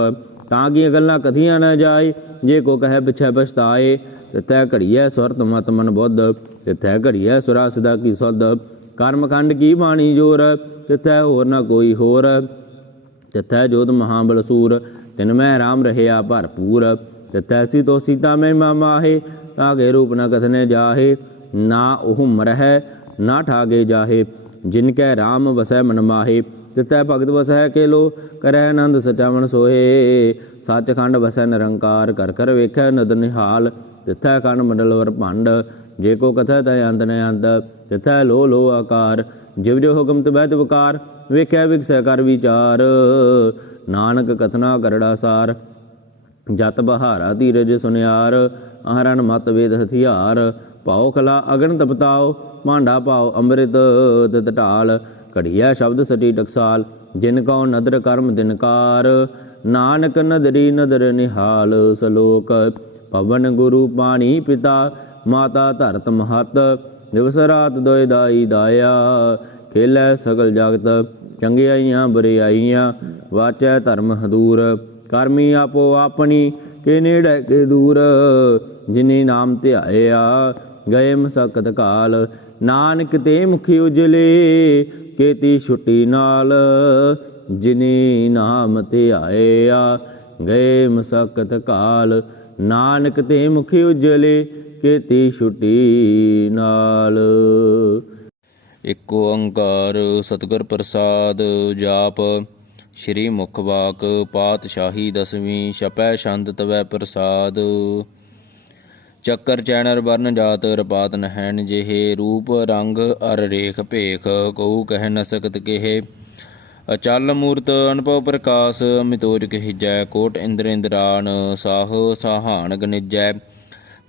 ਤਾਂ ਕੀ ਗੱਲਾਂ ਕਥੀਆਂ ਨ ਜਾਏ ਜੇ ਕੋ ਕਹੈ ਪਿਛੈ ਪਛਤਾਏ ਤਿਥੈ ਘੜੀਐ ਸੁਰਤ ਮਤ ਮਨ ਬੁੱਧ ਤਿਥੈ ਘੜੀਐ ਸੁਰਾ ਸਦਾ ਕੀ ਸੁਧ ਕਰਮ ਖੰਡ ਕੀ ਬਾਣੀ ਜੋਰ ਤਿਥੈ ਹੋਰ ਨ ਕੋਈ ਹੋਰ ਤਿਥੈ ਜੋਤ ਮਹਾਬਲ ਸੂਰ ਤਿਨ ਮੈਂ ਰਾਮ ਰਹਿਆ ਭਰਪੂਰ ਤਿਥੈ ਸੀਤੋ ਸੀਤਾ ਮਹਿਮਾ ਮਾਹੇ ਤਾਗੇ ਰੂਪ ਨ ਕਥਨੇ ਜਾਹੇ ਨਾ ਉਹ ਮਰਹਿ ਨਾ ਠਾਗੇ ਜਾਹੇ ਜਿਨ ਕੈ ਰਾਮ ਵਸੈ ਮਨ ਮਾਹੇ ਤਿਥੈ ਭਗਤ ਵਸੈ ਕੇਲੋ ਕਰੈ ਆਨੰਦ ਸਚਾਵਣ ਸੋਏ ਸੱਚਖੰਡ ਵਸੈ ਨਿਰੰਕਾਰ ਕਰ ਕਰ ਵੇਖੈ ਨਦਰ ਨਿਹਾਲ ਤਿਥੈ ਖੰਡ ਮੰਡਲਵਰ ਭੰਡ ਜੇ ਕੋ ਕਥੈ ਤੈ ਅੰਤ ਨ ਅੰਤ ਤਿਥੈ ਲੋ ਲੋ ਆਕਾਰ ਜਿਵ ਜੋ ਹੁਕਮ ਤਿਵੈ ਤਿਵਕਾਰ ਵੇਖੈ ਵਿਗਸੈ ਕਰ ਵਿਚਾਰ ਨਾਨਕ ਕਥਨਾ ਕਰੜਾ ਸਾਰ ਜਤ ਬਹਾਰਾ ਧੀਰਜ ਸੁਨਿਆਰ ਆਹਰਨ ਮਤ ਵੇਦ ਹਥਿਆਰ ਭਾਉ ਖਲਾ ਅਗਨ ਤਪਤਾਓ ਭਾਂਡਾ ਭਾਉ ਅੰਮ੍ਰਿਤ ਤਿਤ ਢਾਲ ਘੜੀਆ ਸ਼ਬਦ ਸਟੀ ਟਕਸਾਲ ਜਿਨ ਕਉ ਨਦਰ ਕਰਮ ਦਿਨਕਾਰ ਨਾਨਕ ਨਦਰੀ ਨਦਰ ਨਿਹਾਲ ਸਲੋਕ ਪਵਨ ਗੁਰੂ ਪਾਣੀ ਪਿਤਾ ਮਾਤਾ ਧਰਤ ਮਹਤ ਦਿਵਸ ਰਾਤ ਦੋਇ ਦਾਈ ਦਾਇਆ ਖੇਲੈ ਸਗਲ ਜਗਤ ਚੰਗਿਆਈਆਂ ਬੁਰਿਆਈਆਂ ਵਾਚੈ ਧਰਮ ਹਦੂਰ ਕਰਮੀ ਆਪੋ ਆਪਣੀ ਕੇ ਨੇੜੇ ਕੇ ਦੂਰ ਜਿਨੀ ਨਾਮ ਧਿਆਇਆ ਗਏ ਮਸਕਤ ਕਾਲ ਨਾਨਕ ਤੇ ਮੁਖੀ ਉਜਲੇ ਕੀਤੀ ਛੁੱਟੀ ਨਾਲ ਜਿਨੀ ਨਾਮ ਧਿਆਇਆ ਗਏ ਮਸਕਤ ਕਾਲ ਨਾਨਕ ਤੇ ਮੁਖੀ ਉਜਲੇ ਕੀਤੀ ਛੁੱਟੀ ਨਾਲ। ਇਕ ਓੰਕਾਰ ਸਤਿਗੁਰ ਪ੍ਰਸਾਦ ਜਾਪ ਸ਼੍ਰੀ ਮੁਖ ਵਾਕ ਪਾਤਸ਼ਾਹੀ ਦਸਵੀਂ ਛਪੈ ਛੰਦ ਤਵੈ ਪ੍ਰਸਾਦ ਚੱਕਰ ਚੈਨਰ ਵਰਨ ਜਾਤ ਰਪਾਤ ਨਹਿਣ ਜਿਹੇ ਰੂਪ ਰੰਗ ਅਰ ਰੇਖ ਭੇਖ ਕਉ ਕਹਿ ਨ ਸਕਤ ਕਿਹੇ ਅਚਲ ਮੂਰਤ ਅਨੁਭਵ ਪ੍ਰਕਾਸ਼ ਅਮਿਤੋਜ ਕਹਿਜੈ ਕੋਟ ਇੰਦਰ ਇੰਦਰਾਨ ਸਾਹੋ ਸਾਹਾਨ ਗਨਿਜੈ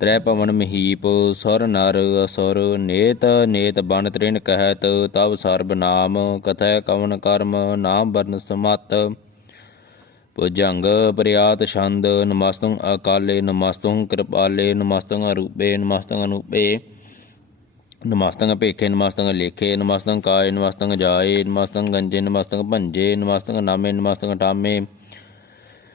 ਤ੍ਰੈ ਪਵਨ ਮਹੀਪ ਸੁਰ ਨਰ ਅਸੁਰ ਨੇਤ ਨੇਤ ਬਨ ਤ੍ਰਿਣ ਕਹਿਤ ਤਵ ਸਰਬ ਨਾਮ ਕਥੈ ਕਵਨ ਕਰਮ ਨਾਮ ਵਰਨ ਸਮਤ ਭੁਜੰਗ ਪ੍ਰਿਆਤ ਛੰਦ ਨਮਸਤੰ ਅਕਾਲੇ ਨਮਸਤੰ ਕਿਰਪਾਲੇ ਨਮਸਤੰ ਅਰੂਪੇ ਨਮਸਤੰ ਅਨੂਪੇ ਨਮਸਤੰ ਭੇਖੇ ਨਮਸਤੰ ਲੇਖੇ ਨਮਸਤੰ ਕਾਏ ਨਮਸਤੰ ਜਾਏ ਨਮਸਤੰ ਗੰਜੇ ਨਮਸਤੰ ਭੰਜੇ ਨਮਸਤੰ ਨਾਮੇ ਨਮਸਤੰ ਟਾਮੇ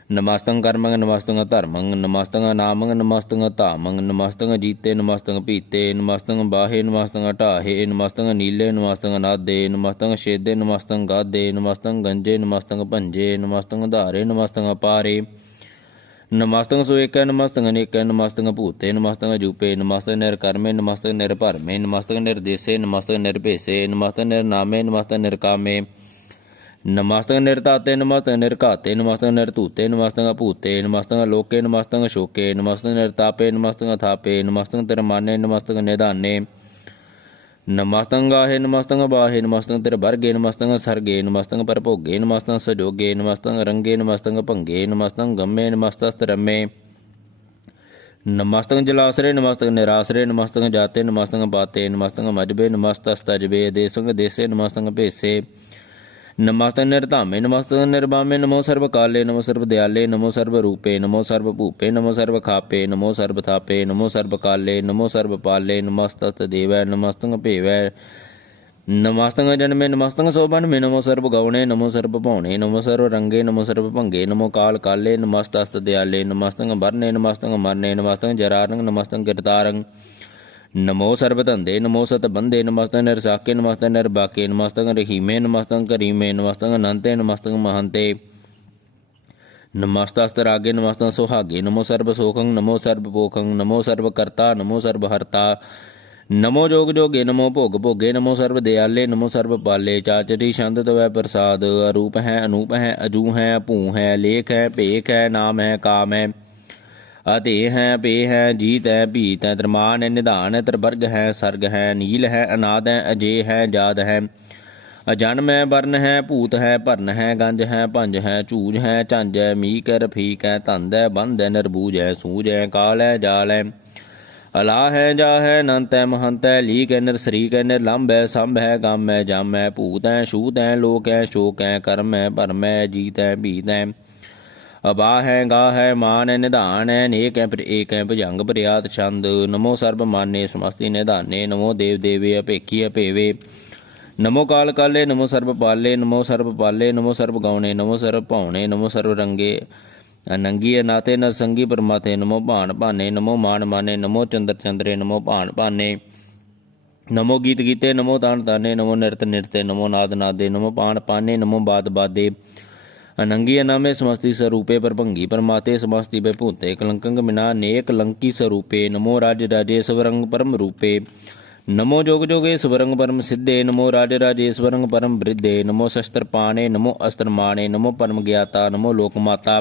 ਨਮਸਤੰ ਕਰਮੰ ਨਮਸਤੰ ਧਰਮੰ ਨਮਸਤੰ ਨਾਮੰ ਨਮਸਤੰ ਧਾਮੰ ਨਮਸਤੰ ਜੀਤੇ ਨਮਸਤੰ ਪੀਤੇ ਨਮਸਤੰ ਬਾਹੇ ਨਮਸਤੰ ਢਾਹੇ ਨਮਸਤੰ ਨੀਲੇ ਨਮਸਤੰ ਨਾਦੇ ਨਮਸਤੰ ਛੇਦੇ ਨਮਸਤੰ ਗਾਦੇ ਨਮਸਤੰ ਗੰਜੇ ਨਮਸਤੰ ਭੰਜੇ ਨਮਸਤੰ ਧਾਰੇ ਨਮਸਤੰ ਅਪਾਰੇ ਨਮਸਤੰ ਸੋਏਕੈ ਨਮਸਤੰ ਅਨੇਕੈ ਨਮਸਤੰ ਭੂਤੇ ਨਮਸਤੰ ਅਜੂਪੇ ਨਮਸਤੰ ਨਿਰਕਰਮੇ ਨਮਸਤੰ ਨਿਰਭਰਮੇ ਨਮਸਤੰ ਨਿਰਦੇਸੇ ਨਮਸਤੰ ਨਿਰਭੇਸੇ ਨਮਸਤੰ ਨਿਰਨਾਮੇ ਨਮਸਤੰ ਨਿਰਕਾਮੇ ਨਮਸਤੰ ਨਿਰਤਾਤੇ ਨਮਸਤੰ ਨਿਰਘਾਤੇ ਨਮਸਤੰ ਨਿਰਧੂਤੇ ਨਮਸਤੰ ਅਭੂਤੇ ਨਮਸਤੰ ਲੋਕੇ ਨਮਸਤੰ ਸ਼ੋਕੇ ਨਮਸਤੰ ਨਿਰਤਾਪੇ ਨਮਸਤੰ ਅਥਾਪੇ ਨਮਸਤੰ ਤਿਰਮਾਨੇ ਨਮਸਤੰ ਨਿਧਾਨੇ ਨਮਸਤੰ ਗਾਹੇ ਨਮਸਤੰ ਬਾਹੇ ਨਮਸਤੰ ਤਿਰਵਰਗੇ ਨਮਸਤੰ ਸਰਗੇ ਨਮਸਤੰ ਪਰਭੋਗੇ ਨਮਸਤੰ ਸਜੋਗੇ ਨਮਸਤੰ ਰੰਗੇ ਨਮਸਤੰ ਭੰਗੇ ਨਮਸਤੰ ਗੰਮੇ ਨਮਸਤੰ ਰਮੇ नमस्तंग जलाश्रय नमस्तंग निराश्रय नमस्तंग जाते नमस्तंग पाते नमस्तंग मजबे नमस्तस्तजबे देसंग देसे नमस्तंग भेसे नमस्तंग निर्धामे नमस्तंग निर्वामे नमो सर्व काले नमो सर्व दयाले नमो सर्व रूपे नमो सर्व भूपे नमो सर्व खापे नमो सर्व थापे नमो सर्व काले नमो सर्व पाले नमस्तत देवै नमस्तंग भेवै नमस्तंग जन्मे नमस्तंग शोभन में नमो सर्व गौणे नमो सर्व भौणे नमो सर्व रंगे नमो सर्व भंगे नमो काल काले नमस्तस्त दयाले नमस्तंग भरने नमस्तंग मरने नमस्तंग जरारंग नमस्तंग गिरतारंग नमो सर्व धंधे नमो सत बंधे नमस्तंग निरसाके नमस्तंग निर्बाके नमस्तंग रहीमे नमस्तंग करीमे नमस्तंग अनंते नमस्तंग महंते नमस्तस्त रागे नमस्तंग सुहागे नमो सर्व सोखंग नमो सर्व पोखंग नमो सर्व कर्ता नमो सर्व हर्ता नमो जोग जोगे नमो भोग भोगे नमो सर्व दयाले नमो सर्व पाले चाचरी छंद तवै प्रसाद अरूप है अनूप है अजू है भू है लेख है भेख है नाम है काम है अते है पे है जीत है भीत है त्रिमान है निधान है त्रिवर्ग है सर्ग है नील है अनाद है अजय है जाद है अजन्म है वर्ण है भूत है भरन है गंज है भंज है चूज है झंज है मीक है रफीक है धंद है बंद है नरबूज है सूज है काल है जाल है अला है जा है अनंत है महंत है लीक है नरसरीक है निर्लंब है संभ है गम है जम है भूत है शूत है लोक है शोक है कर्म है भरम है जीत है भीत है अबा है गा है मान है निधान है नेक है एक है भुजंग प्रयात छंद नमो सर्व माने समस्ति निधाने नमो देव देवे अपेखी अपेवे नमो काल काले नमो सर्व पाले नमो सर्व पाले नमो सर्व गौणे नमो सर्व भौणे नमो सर्व रंगे अनंगी अनाथे नरसंगी परमाथे नमो भान भाने नमो मान माने नमो चंद्र चंद्रे नमो भान भाने नमो गीत गीते नमो तान ताने नमो नृत नृत्य नमो नाद नादे नमो पान पाने नमो बाद बादे अनंगी अनामे समस्ति स्वरूपे परभंगी परमाते समस्ति भूते कलंकंग बिना ने कलंकी स्वरूपे नमो राज राजे स्वरंग परम रूपे नमो जोग जोगे स्वरंग परम सिद्धे नमो राज राजे स्वरंग परम वृद्धे नमो शस्त्र पाणे नमो अस्त्र माणे नमो परम ज्ञाता नमो लोकमाता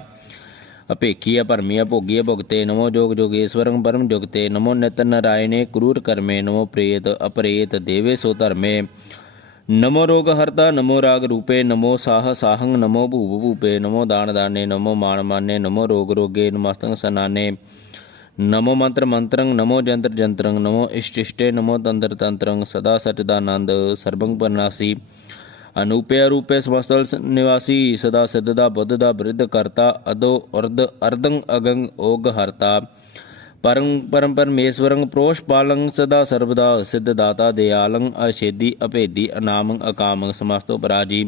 अपेखी भरमी भोगी भुगते नमो जोग जोगेश्वरं परम जुगते नमो नित नारायणे क्रूर कर्मे नमो प्रेत अपरेत देवे सो धर्मे नमो रोग हरता नमो राग रूपे नमो साह साहंग नमो भूप भूपे नमो दान दाने नमो मान माने नमो रोग रोगे नमस्तंग सनाने नमो मंत्र मंत्रंग नमो जंत्र जंत्रंग नमो इष्टिष्टे नमो तंत्र तंत्रंग सदा सचिदानंद सर्वंग परनासी अनूपे अरूपे समस्तल निवासी सदा सिद्धदा बुद्धदा वृद्ध करता अदो अर्ध अर्धंग अगंग ओग हरता परम परम परमेश्वरंग प्रोष पालंग सदा सर्वदा सिद्धदाता दयालंग अछेदी अभेदी अनामंग अकामंग समस्तो पराजी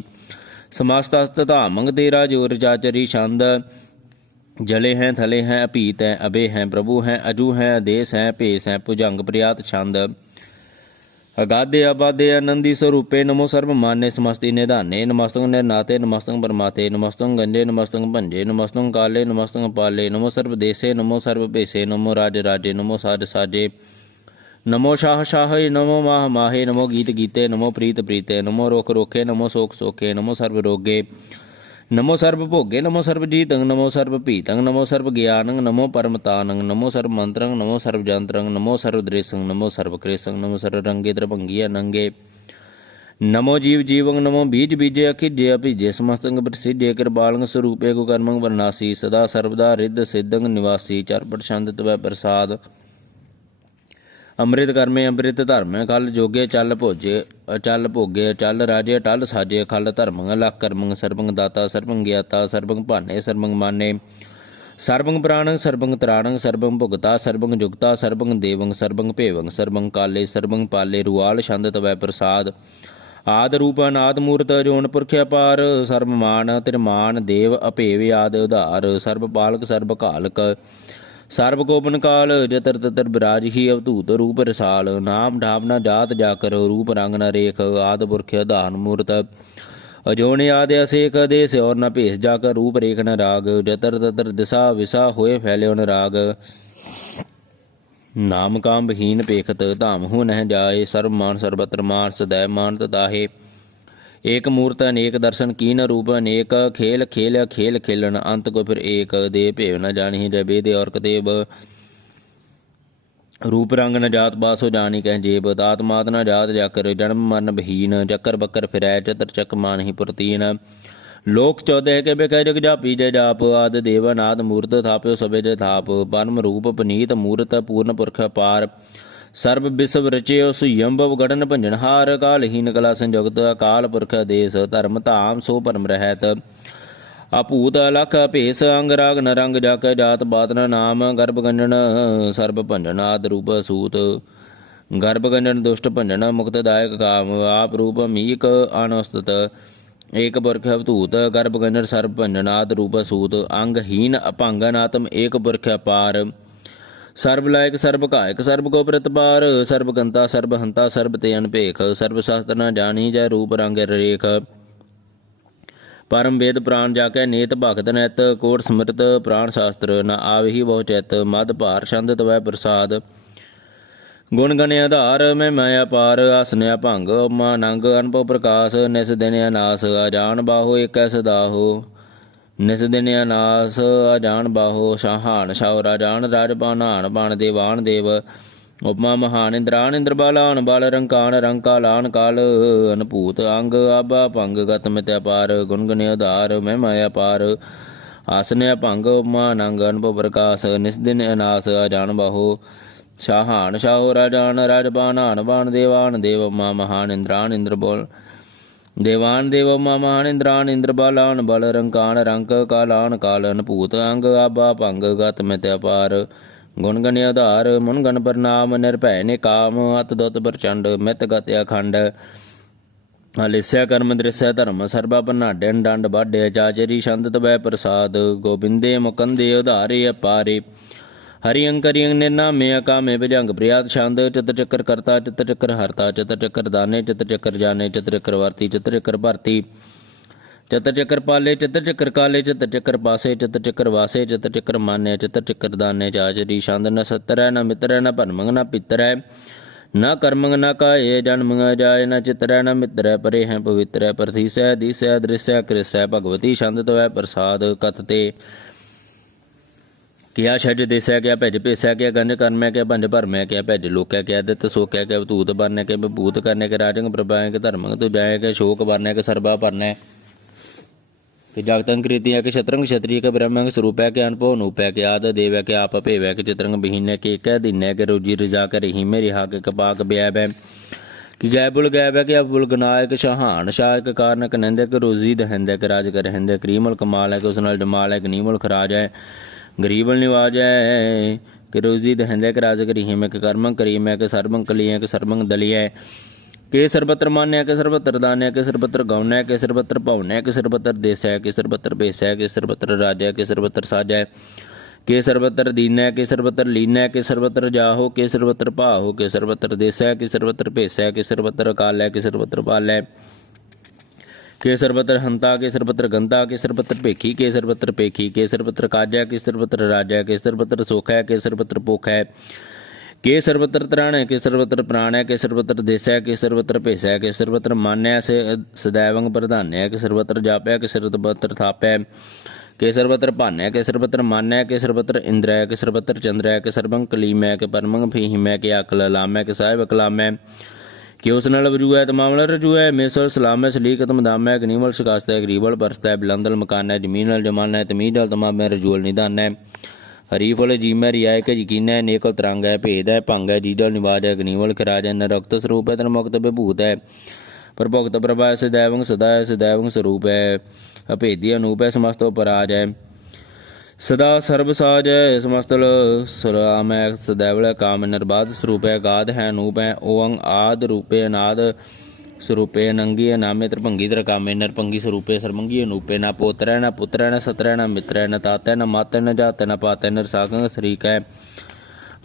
समस्तधामंग तेरा जोर चाचरी छंद जले हैं थले हैं अपीत हैं अभे हैं प्रभु हैं अजू हैं आदेश हैं भेष हैं भुजंग प्रयात छंद अगाधे अबाधे आनंदी स्वरूपे नमो सर्व मान्य समस्ति निधाने नमस्तंग निर्नाते नमस्तंग परमाते नमस्तंग गंजे नमस्तंग भंजे नमस्तंग काले नमस्तंग पाले नमो सर्व देशे नमो सर्व भेषे नमो राज राजे नमो साज साजे नमो शाह शाहे नमो माह माहे नमो गीत गीते नमो प्रीत प्रीते नमो रोख रोखे नमो शोक सोखे नमो सर्व रोगे नमो सर्व भोगे नमो सर्व जीतंग नमो सर्व पीतंग नमो सर्व ज्ञानंग नमो परमतानंग नमो सर्व मंत्रंग नमो सर्व जंत्रंग नमो सर्व दृशंग नमो सर्व कृशंग नमो सर्व रंगे द्रभंगी नंगे नमो जीव जीवंग नमो बीज बीजे अखिजे अभिजे समस्तंग प्रसिद्धे कृपालंग स्वरूपे कुकर्मंग वर्णासी सदा सर्वदा रिद्ध सिद्धंग निवासी चरपट छंद तवै प्रसाद ਅੰਮ੍ਰਿਤ ਕਰਮੇ ਅੰਮ੍ਰਿਤ ਧਰਮ ਖਲ ਜੋਗੇ ਚੱਲ ਭੋਗੇ ਚੱਲ ਰਾਜੇ ਟਲ ਸਾਜੇ ਖਲ ਧਰਮੰ ਲਖ ਕਰਮੰ ਸਰਬੰਗ ਦਾਤਾ ਸਰਬੰਗ ਗਿਆਤਾ ਸਰਬੰਗ ਭਾਨੇ ਸਰਬੰਗ ਮਾਨੇ ਸਰਬੰਗ ਪ੍ਰਾਣੰ ਸਰਬੰਗ ਤਰਾਣੰ ਸਰਬੰਗ ਭੁਗਤਾ ਸਰਬੰਗ ਜੁਗਤਾ ਸਰਬੰਗ ਦੇਵੰ ਸਰਬੰਗ ਭੇਵੰ ਸਰਬੰਗ ਕਾਲੇ ਸਰਬੰਗ ਪਾਲੇ ਰੁਆਲ ਛੰਦ ਤਵੈ ਪ੍ਰਸਾਦ ਆਦ ਰੂਪ ਅਨਾਦ ਮੂਰਤ ਜੋਨ ਪੁਰਖ ਅਪਾਰ ਸਰਬ ਮਾਨ ਤਿਰਮਾਨ ਦੇਵ ਅਭੇਵ ਆਦ ਉਧਾਰ ਸਰਬ ਪਾਲਕ ਸਰਬ ਘਾਲਕ सर्व गोपन काल जतर ततर विराज ही अवधूत रूप रसाल नाम ढावना जात जाकर रूप रंग न रेख आद पुरख आधान मूर्त अजोने आदि असेख देश और न भेष जाकर रूप रेख न राग जतर ततर दिशा विसा होए फैले न राग नाम काम बहीन पेखत धाम हो नह जाए सर्व मान सर्वत्र मान सदैव मान तताहे एक मूर्त अनेक दर्शन कीन रूप अनेक खेल खेल खेल खेलन अंत को फिर एक दे भेव न जानी जय बेद और कदेब रूप रंग न जात बासो जानी कह जेब दात मात न जात जाकर जन्म मरण बहीन चक्कर बक्कर फिरै चतर चक मान ही प्रतीन ਲੋਕ 14 ਕੇ ਬਿਕੈ ਜਗ ਜਾਪੀ ਜੈ ਜਾਪ ਆਦ ਦੇਵ ਅਨਾਦ ਮੂਰਤ ਥਾਪਿਓ ਸਭੇ ਜੈ ਥਾਪ ਪਰਮ ਰੂਪ ਪਨੀਤ ਮੂਰਤ ਪੂਰਨ ਪੁਰਖ ਅਪਾਰ ਸਰਬ ਵਿਸਵ ਰਚਿਓ ਸੁਯੰਭਵ ਗੜਨ ਭੰਜਨਹਾਰ ਕਾਲਹੀਨ ਕਲਾ ਸੰਜੁਗਤ ਅਕਾਲ ਪੁਰਖ ਆਦੇਸ ਧਰਮ ਧਾਮ ਸੋ ਭਰਮ ਰਹਿਤ ਆਪੂਤ ਅਲਖ ਭੇਸ ਅੰਗ ਰਾਗ ਨਰੰਗ ਜਾਕੈ ਜਾਤ ਬਾਦਨ ਨਾਮ ਗਰਭ ਗੰਜਨ ਸਰਬ ਭੰਜਨ ਆਦ ਰੂਪ ਸੂਤ ਗਰਭ ਗੰਜਨ ਦੁਸ਼ਟ ਭੰਜਨ ਮੁਕਤਦਾਇਕ ਕਾਮ ਆਪ ਰੂਪ ਮੀਕ ਅਨੁਸਤਤ ਏਕ ਪੁਰਖ ਅਵਧੂਤ ਗਰਭ ਗੰਜਨ ਸਰਬ ਭੰਜਨ ਆਦ ਰੂਪ ਸੂਤ ਅੰਗਹੀਨ ਅਭੰਗਨ ਆਤਮ ਏਕ ਪੁਰਖ ਅਪਾਰ ਸਰਬ ਲਾਇਕ ਸਰਬ ਘਾਇਕ ਸਰਬ ਕੋ ਪ੍ਰਤਪਾਰ ਸਰਬ ਗੰਤਾ ਸਰਬ ਹੰਤਾ ਸਰਬ ਤੇ ਅਨਭੇਖ ਸਰਬ ਸ਼ਾਸਤਰ ਨ ਜਾਣੀ ਜੈ ਰੂਪ ਰੰਗ ਰੇਖ ਪਰਮ ਵੇਦ ਪ੍ਰਾਨ ਜਾ ਕੇ ਨੇਤ ਭਗਤ ਨੈਤ ਕੋਟ ਸਮ੍ਰਿਤ ਪ੍ਰਾਨ ਸ਼ਾਸਤਰ ਨ ਆਵਹੀ ਬਹੁ ਚਿਤ ਮਦ ਭਾਰ ਛੰਦ ਤਵੈ ਪ੍ਰਸਾਦ ਗੁਣ ਗਣੇ ਆਧਾਰ ਮੈਂ ਮਾਇਆ ਪਾਰ ਆਸਨਿਆ ਭੰਗ ਮਾ ਨੰਗ ਅਨਭਵ ਪ੍ਰਕਾਸ਼ ਨਿਸ ਦਿਨ ਅਨਾਸ ਅਜਾਨ ਬਾਹੋ ਏਕੈ ਸਦਾਹੋ ਨਿਸ ਦਿਨ ਅਨਾਸ ਅਜਾਨ ਬਾਹੋ ਸ਼ਾਹਾਨ ਸ਼ਾਉ ਰਾਜਾਨ ਰਾਜਪਾਨ ਹਾਨ ਬਾਣ ਦੇਵਾਨ ਦੇਵ ਉਪਮਾ ਮਹਾਨ ਇੰਦਰਾਨ ਇੰਦਰ ਬਾਲਾਨ ਬਾਲ ਰੰਕਾਨ ਰੰਕਾਲਾਨ ਕਾਲ ਅਨਭੂਤ ਅੰਗ ਆਬਾ ਭੰਗ ਗਤ ਮਿਤ ਅਪਾਰ ਗੁਣ ਗਣੇ ਆਧਾਰ ਮੈਂ ਮਾਇਆ ਪਾਰ ਆਸਨਿਆ ਭੰਗ ਉਪਮਾ ਨੰਗ ਅਨਭਵ ਪ੍ਰਕਾਸ਼ ਨਿਸ ਦਿਨ ਅਨਾਸ ਅਜਾਨ ਬਾਹੋ ਸ਼ਾਹਾਨ ਸ਼ਾਹੋ ਰਾਜਾਨ ਰਾਜਪਾਨ ਹਾਨ ਬਾਣ ਦੇਵਾਨ ਦੇਵ ਮਾ ਮਹਾਨ ਇੰਦਰਾਨ ਇੰਦਰ ਬੋਲ ਦੇਵਾਨ ਦੇਵ ਮਾ ਮਹਾਨ ਇੰਦਰਾਨ ਇੰਦਰ ਬਾਲਾਨ ਬਲ ਰੰਕਾਨ ਰੰਕ ਕਾਲਾਨ ਕਾਲ ਅਨਭੂਤ ਅੰਗ ਆਬਾ ਭੰਗ ਗਤ ਮਿਤ ਅਪਾਰ ਗੁਣ ਗਣੇ ਆਧਾਰ ਮੁਨ ਗਣ ਪ੍ਰਨਾਮ ਨਿਰਭੈ ਨੇ ਕਾਮ ਅਤ ਦੁਤ ਪ੍ਰਚੰਡ ਮਿਤ ਗਤ ਅਖੰਡ ਅਲਿਸਿਆ ਕਰਮ ਦ੍ਰਿਸੈ ਧਰਮ ਸਰਬਾ ਬਨਾਡੈਨ ਡੰਡ ਬਾਢੇ ਚਾਚਰੀ ਛੰਦ ਤਵੈ ਪ੍ਰਸਾਦ ਗੋਬਿੰਦੇ ਮੁਕੰਦੇ ਉਧਾਰੇ ਅਪਾਰੇ ਹਰਿ ਅੰਕਰਿ ਨਿਰਨਾਮੇ ਅਕਾਮੇ ਭਜੰਗ ਪ੍ਰਿਆਤ ਛੰਦ ਚਿਤ ਚੱਕਰ ਕਰਤਾ ਚਿਤ ਚੱਕਰ ਹਰਤਾ ਚਿਤ ਚੱਕਰ ਦਾਨੇ ਚਿਤ ਚੱਕਰ ਜਾਣੇ ਚਿਤ ਚੱਕਰ ਵਰਤੀ ਚਿਤ ਚੱਕਰ ਭਰਤੀ ਚਿਤ ਚੱਕਰ ਪਾਲੇ ਚਿਤ ਚੱਕਰ ਕਾਲੇ ਚਿਤ ਚੱਕਰ ਪਾਸੇ ਚਿਤ ਚੱਕਰ ਵਾਸੇ ਚਿਤ ਚੱਕਰ ਮਾਨੇ ਚਿਤ ਚੱਕਰ ਦਾਨੇ ਚਾਚਰੀ ਛੰਦ ਨ ਸਤਰੈ ਨ ਮਿਤਰੈ ਨ ਭਰਮੰਗ ਨ ਪਿਤਰੈ ਨ ਕਰਮੰਗ ਨ ਕਾਏ ਜਨਮੰਗ ਜਾਏ ਨ ਚਿਤਰੈ ਨ ਮਿਤਰੈ ਪਰੇ ਹੈ ਪਵਿੱਤਰੈ ਪ੍ਰਥੀਸੈ ਦੀਸੈ ਦ੍ਰਿਸੈ ਕ੍ਰਿਸੈ ਭਗਵਤੀ ਛੰਦ ਤਵੈ ਪ੍ਰਸਾਦ ਕਥ ਤੇ ਕਿਆ ਛਜ ਦੇਸੈ ਕਿਆ ਭਜ ਭੇਸੈ ਕਿਆ ਗੰਜ ਕਰਮੈ ਕਿਆ ਭੰਜ ਭਰਮੈ ਕਿਆ ਭਜ ਲੋਕੈ ਕਿਆ ਦਿੱਤ ਸੋਕੈ ਕਿਆ ਭੂਤ ਬਰਨੈ ਕਿਆ ਵਿਭੂਤ ਕਰਨੈ ਕਿ ਰਾਜੰਗ ਪ੍ਰਭਾਇ ਕਿ ਧਰਮੰਗ ਤੁ ਜਾਇ ਕਿ ਸ਼ੋਕ ਵਰਨੈ ਕਿ ਸਰਬਾ ਭਰਨੈ ਕਿ ਜਗਤੰ ਕ੍ਰੀਤੀਆ ਕਿ ਸ਼ਤਰੰਗ ਛਤਰੀ ਕਿ ਬ੍ਰਹਮੰਗ ਸਰੂਪੈ ਕਿ ਅਨਭਉ ਨੂਪੈ ਕਿ ਆਦ ਦੇਵੈ ਕਿ ਆਪ ਭੇਵੈ ਕਿ ਚਿਤਰੰਗ ਬਹੀਨੈ ਕਿ ਕਹਿ ਦੀਨੈ ਕਿ ਰੋਜੀ ਰਜਾ ਕਰ ਰਹੀਮੈ ਰਿਹਾ ਕਿ ਕਪਾਕ ਬਿਆਬੈ ਕਿ ਗੈ ਬੁਲ ਗੈਬੈ ਕਿ ਅਬੁਲ ਗਨਾਇਕ ਸ਼ਹਾਨ ਸ਼ਾਇਕ ਕਾਰਨ ਕਨੰਦੈ ਕਿ ਰੋਜ਼ੀ ਦਹੰਦੈ ਕਿ ਰਾਜ ਕਰ ਰਹਿੰਦੈ ਕਰੀਮਲ ਕਮਾਲ ਹੈ ਕਿ ਉਸ ਨਾਲ ਜਮਾਲ ਹੈ ਕਿ ਨੀਮਲ ਖਰਾਜ ਹੈ ਗਰੀਬਲ ਨਿਵਾਜੈ ਕਿ ਰੋਜ਼ੀ ਦਹੰਦੈ ਕਿ ਰਾਜ ਕਰੀ ਹਿਮੈ ਕਿ ਕਰਮੰ ਕਰੀਮੈ ਕਿ ਸਰਬੰ ਕਲੀਐ ਕਿ ਸਰਬੰ ਦਲੀਐ ਕਿ ਸਰਬਤਰ ਮਾਨਿਆ ਕਿ ਸਰਬਤਰ ਦਾਨਿਆ ਕਿ ਸਰਬਤਰ ਗਉਨੈ ਕਿ ਸਰਬਤਰ ਭਉਨੈ ਕਿ ਸਰਬਤਰ ਦੇਸੈ ਕਿ ਸਰਬਤਰ ਭੇਸੈ ਕਿ ਸਰਬਤਰ ਰਾਜੈ ਕਿ ਸਰਬਤਰ ਸਾਜੈ ਕਿ ਸਰਬਤਰ ਦੀਨੈ ਕਿ ਸਰਬਤਰ ਲੀਨੈ ਕਿ ਸਰਬਤਰ ਜਾਹੋ ਕਿ ਸਰਬਤਰ ਭਾਹੋ ਕਿ ਸਰਬਤਰ ਦੇਸੈ ਕਿ ਸਰਬਤਰ ਭੇਸੈ ਕਿ ਸਰਬਤਰ ਕਾਲੈ ਕਿ ਸਰਬਤਰ ਪਾਲੈ ਕਿ ਸਰਬਤਰ ਹੰਤਾ ਕਿ ਸਰਬਤਰ ਗੰਦਾ ਕਿ ਸਰਬਤਰ ਭੇਖੀ ਕਿ ਸਰਬਤਰ ਭੇਖੀ ਕਿ ਸਰਬਤਰ ਕਾਜੈ ਕਿ ਸਰਬਤਰ ਰਾਜੈ ਕਿ ਸਰਬਤਰ ਸੁਖੈ ਕਿ ਸਰਬਤਰ ਭੁਖੈ ਕਿ ਸਰਬਤਰ ਤ੍ਰਾਣੈ ਕਿ ਸਰਬਤਰ ਪ੍ਰਾਣੈ ਕਿ ਸਰਬਤਰ ਦੇਸੈ ਕਿ ਸਰਬਤਰ ਭੇਸੈ ਕਿ ਸਰਬਤਰ ਮਾਨੈ ਸदैवंग ਪ੍ਰਧਾਨੈ ਕਿ ਸਰਬਤਰ ਜਾਪੈ ਕਿ ਸਰਬਤਰ ਥਾਪੈ ਕਿ ਸਰਬਤਰ ਭਾਨੈ ਕਿ ਸਰਬਤਰ ਮਾਨੈ ਕਿ ਸਰਬਤਰ ਇੰਦਰੈ ਕਿ ਸਰਬਤਰ ਚੰਦਰੈ ਕਿ ਸਰਬੰ ਕਲੀਮੈ ਕਿ ਪਰਮੰ ਫੀਹਿਮੈ ਕਿ ਅਕਲ ਲਾਮੈ ਕਿ ਸਾਹਿਬ ਕਲਾਮੈ ਕਿ ਉਸ ਨਾਲ ਵਜੂਐ ਤਮਾਮਲ ਰਜੂਐ ਮੇਸਲ ਸਲਾਮੈ ਸਲੀਕਤ ਮਦਾਮੈ ਗਨੀਮਲ ਸ਼ਿਕਾਸਤੈ ਗਰੀਬਲ ਪਰਸਤੈ ਬਲੰਦਲ ਮਕਾਨੈ ਜ਼ਮੀਨਲ ਜਮਾਨੈ ਤਮੀਦਲ ਤਮਾਮੈ ਰਜੂਲ ਨਿਦਾਨੈ ਹਰੀਫਲ ਜੀਮੈ ਰਿਆਇ ਕੇ ਯਕੀਨੈ ਨੇਕਲ ਤਰੰਗੈ ਭੇਦੈ ਭੰਗੈ ਜੀਜਲ ਨਿਵਾਜੈ ਗਨੀਮਲ ਖਰਾਜੈ ਨਰਕਤ ਸਰੂਪੈ ਤਨ ਮੁਕਤ ਬਿਭੂਤ ਹੈ ਪ੍ਰਭੁਗਤ ਪ੍ਰਭਾਇ ਸदैवंग ਸਦਾ ਸदैवंग ਸਰੂਪੈ ਅਭੇਦੀ ਅਨੂਪੈ ਸਮਸਤੋ ਪਰਾਜੈ ਸਦਾ ਸਰਬ ਸਾਜੈ ਸਮਸਤਲ ਸਲਾਮੈ ਸदैवल ਕਾਮ ਨਿਰਬਾਧ ਸਰੂਪੈ ਗਾਧ ਹੈ ਅਨੂਪੈ ਓੰਗ ਆਦ ਰੂਪੇ ਅਨਾਦ ਸਰੂਪੇ ਨੰਗੀ ਅਨਾਮੇ ਤਰਭੰਗੀ ਤਰਕਾਮੇ ਨਰਪੰਗੀ ਸਰੂਪੇ ਸਰਮੰਗੀ ਅਨੂਪੇ ਨਾ ਪੋਤਰੈ ਨਾ ਪੁੱਤਰੈ ਨਾ ਸਤਰੈ ਨਾ ਮਿਤਰੈ ਨਾ ਤਾਤੈ ਨਾ ਮਾਤੈ ਨਾ ਜਾਤੈ ਨਾ ਪਾਤੈ ਨਰਸਾਕੰਗ ਸਰੀਕੈ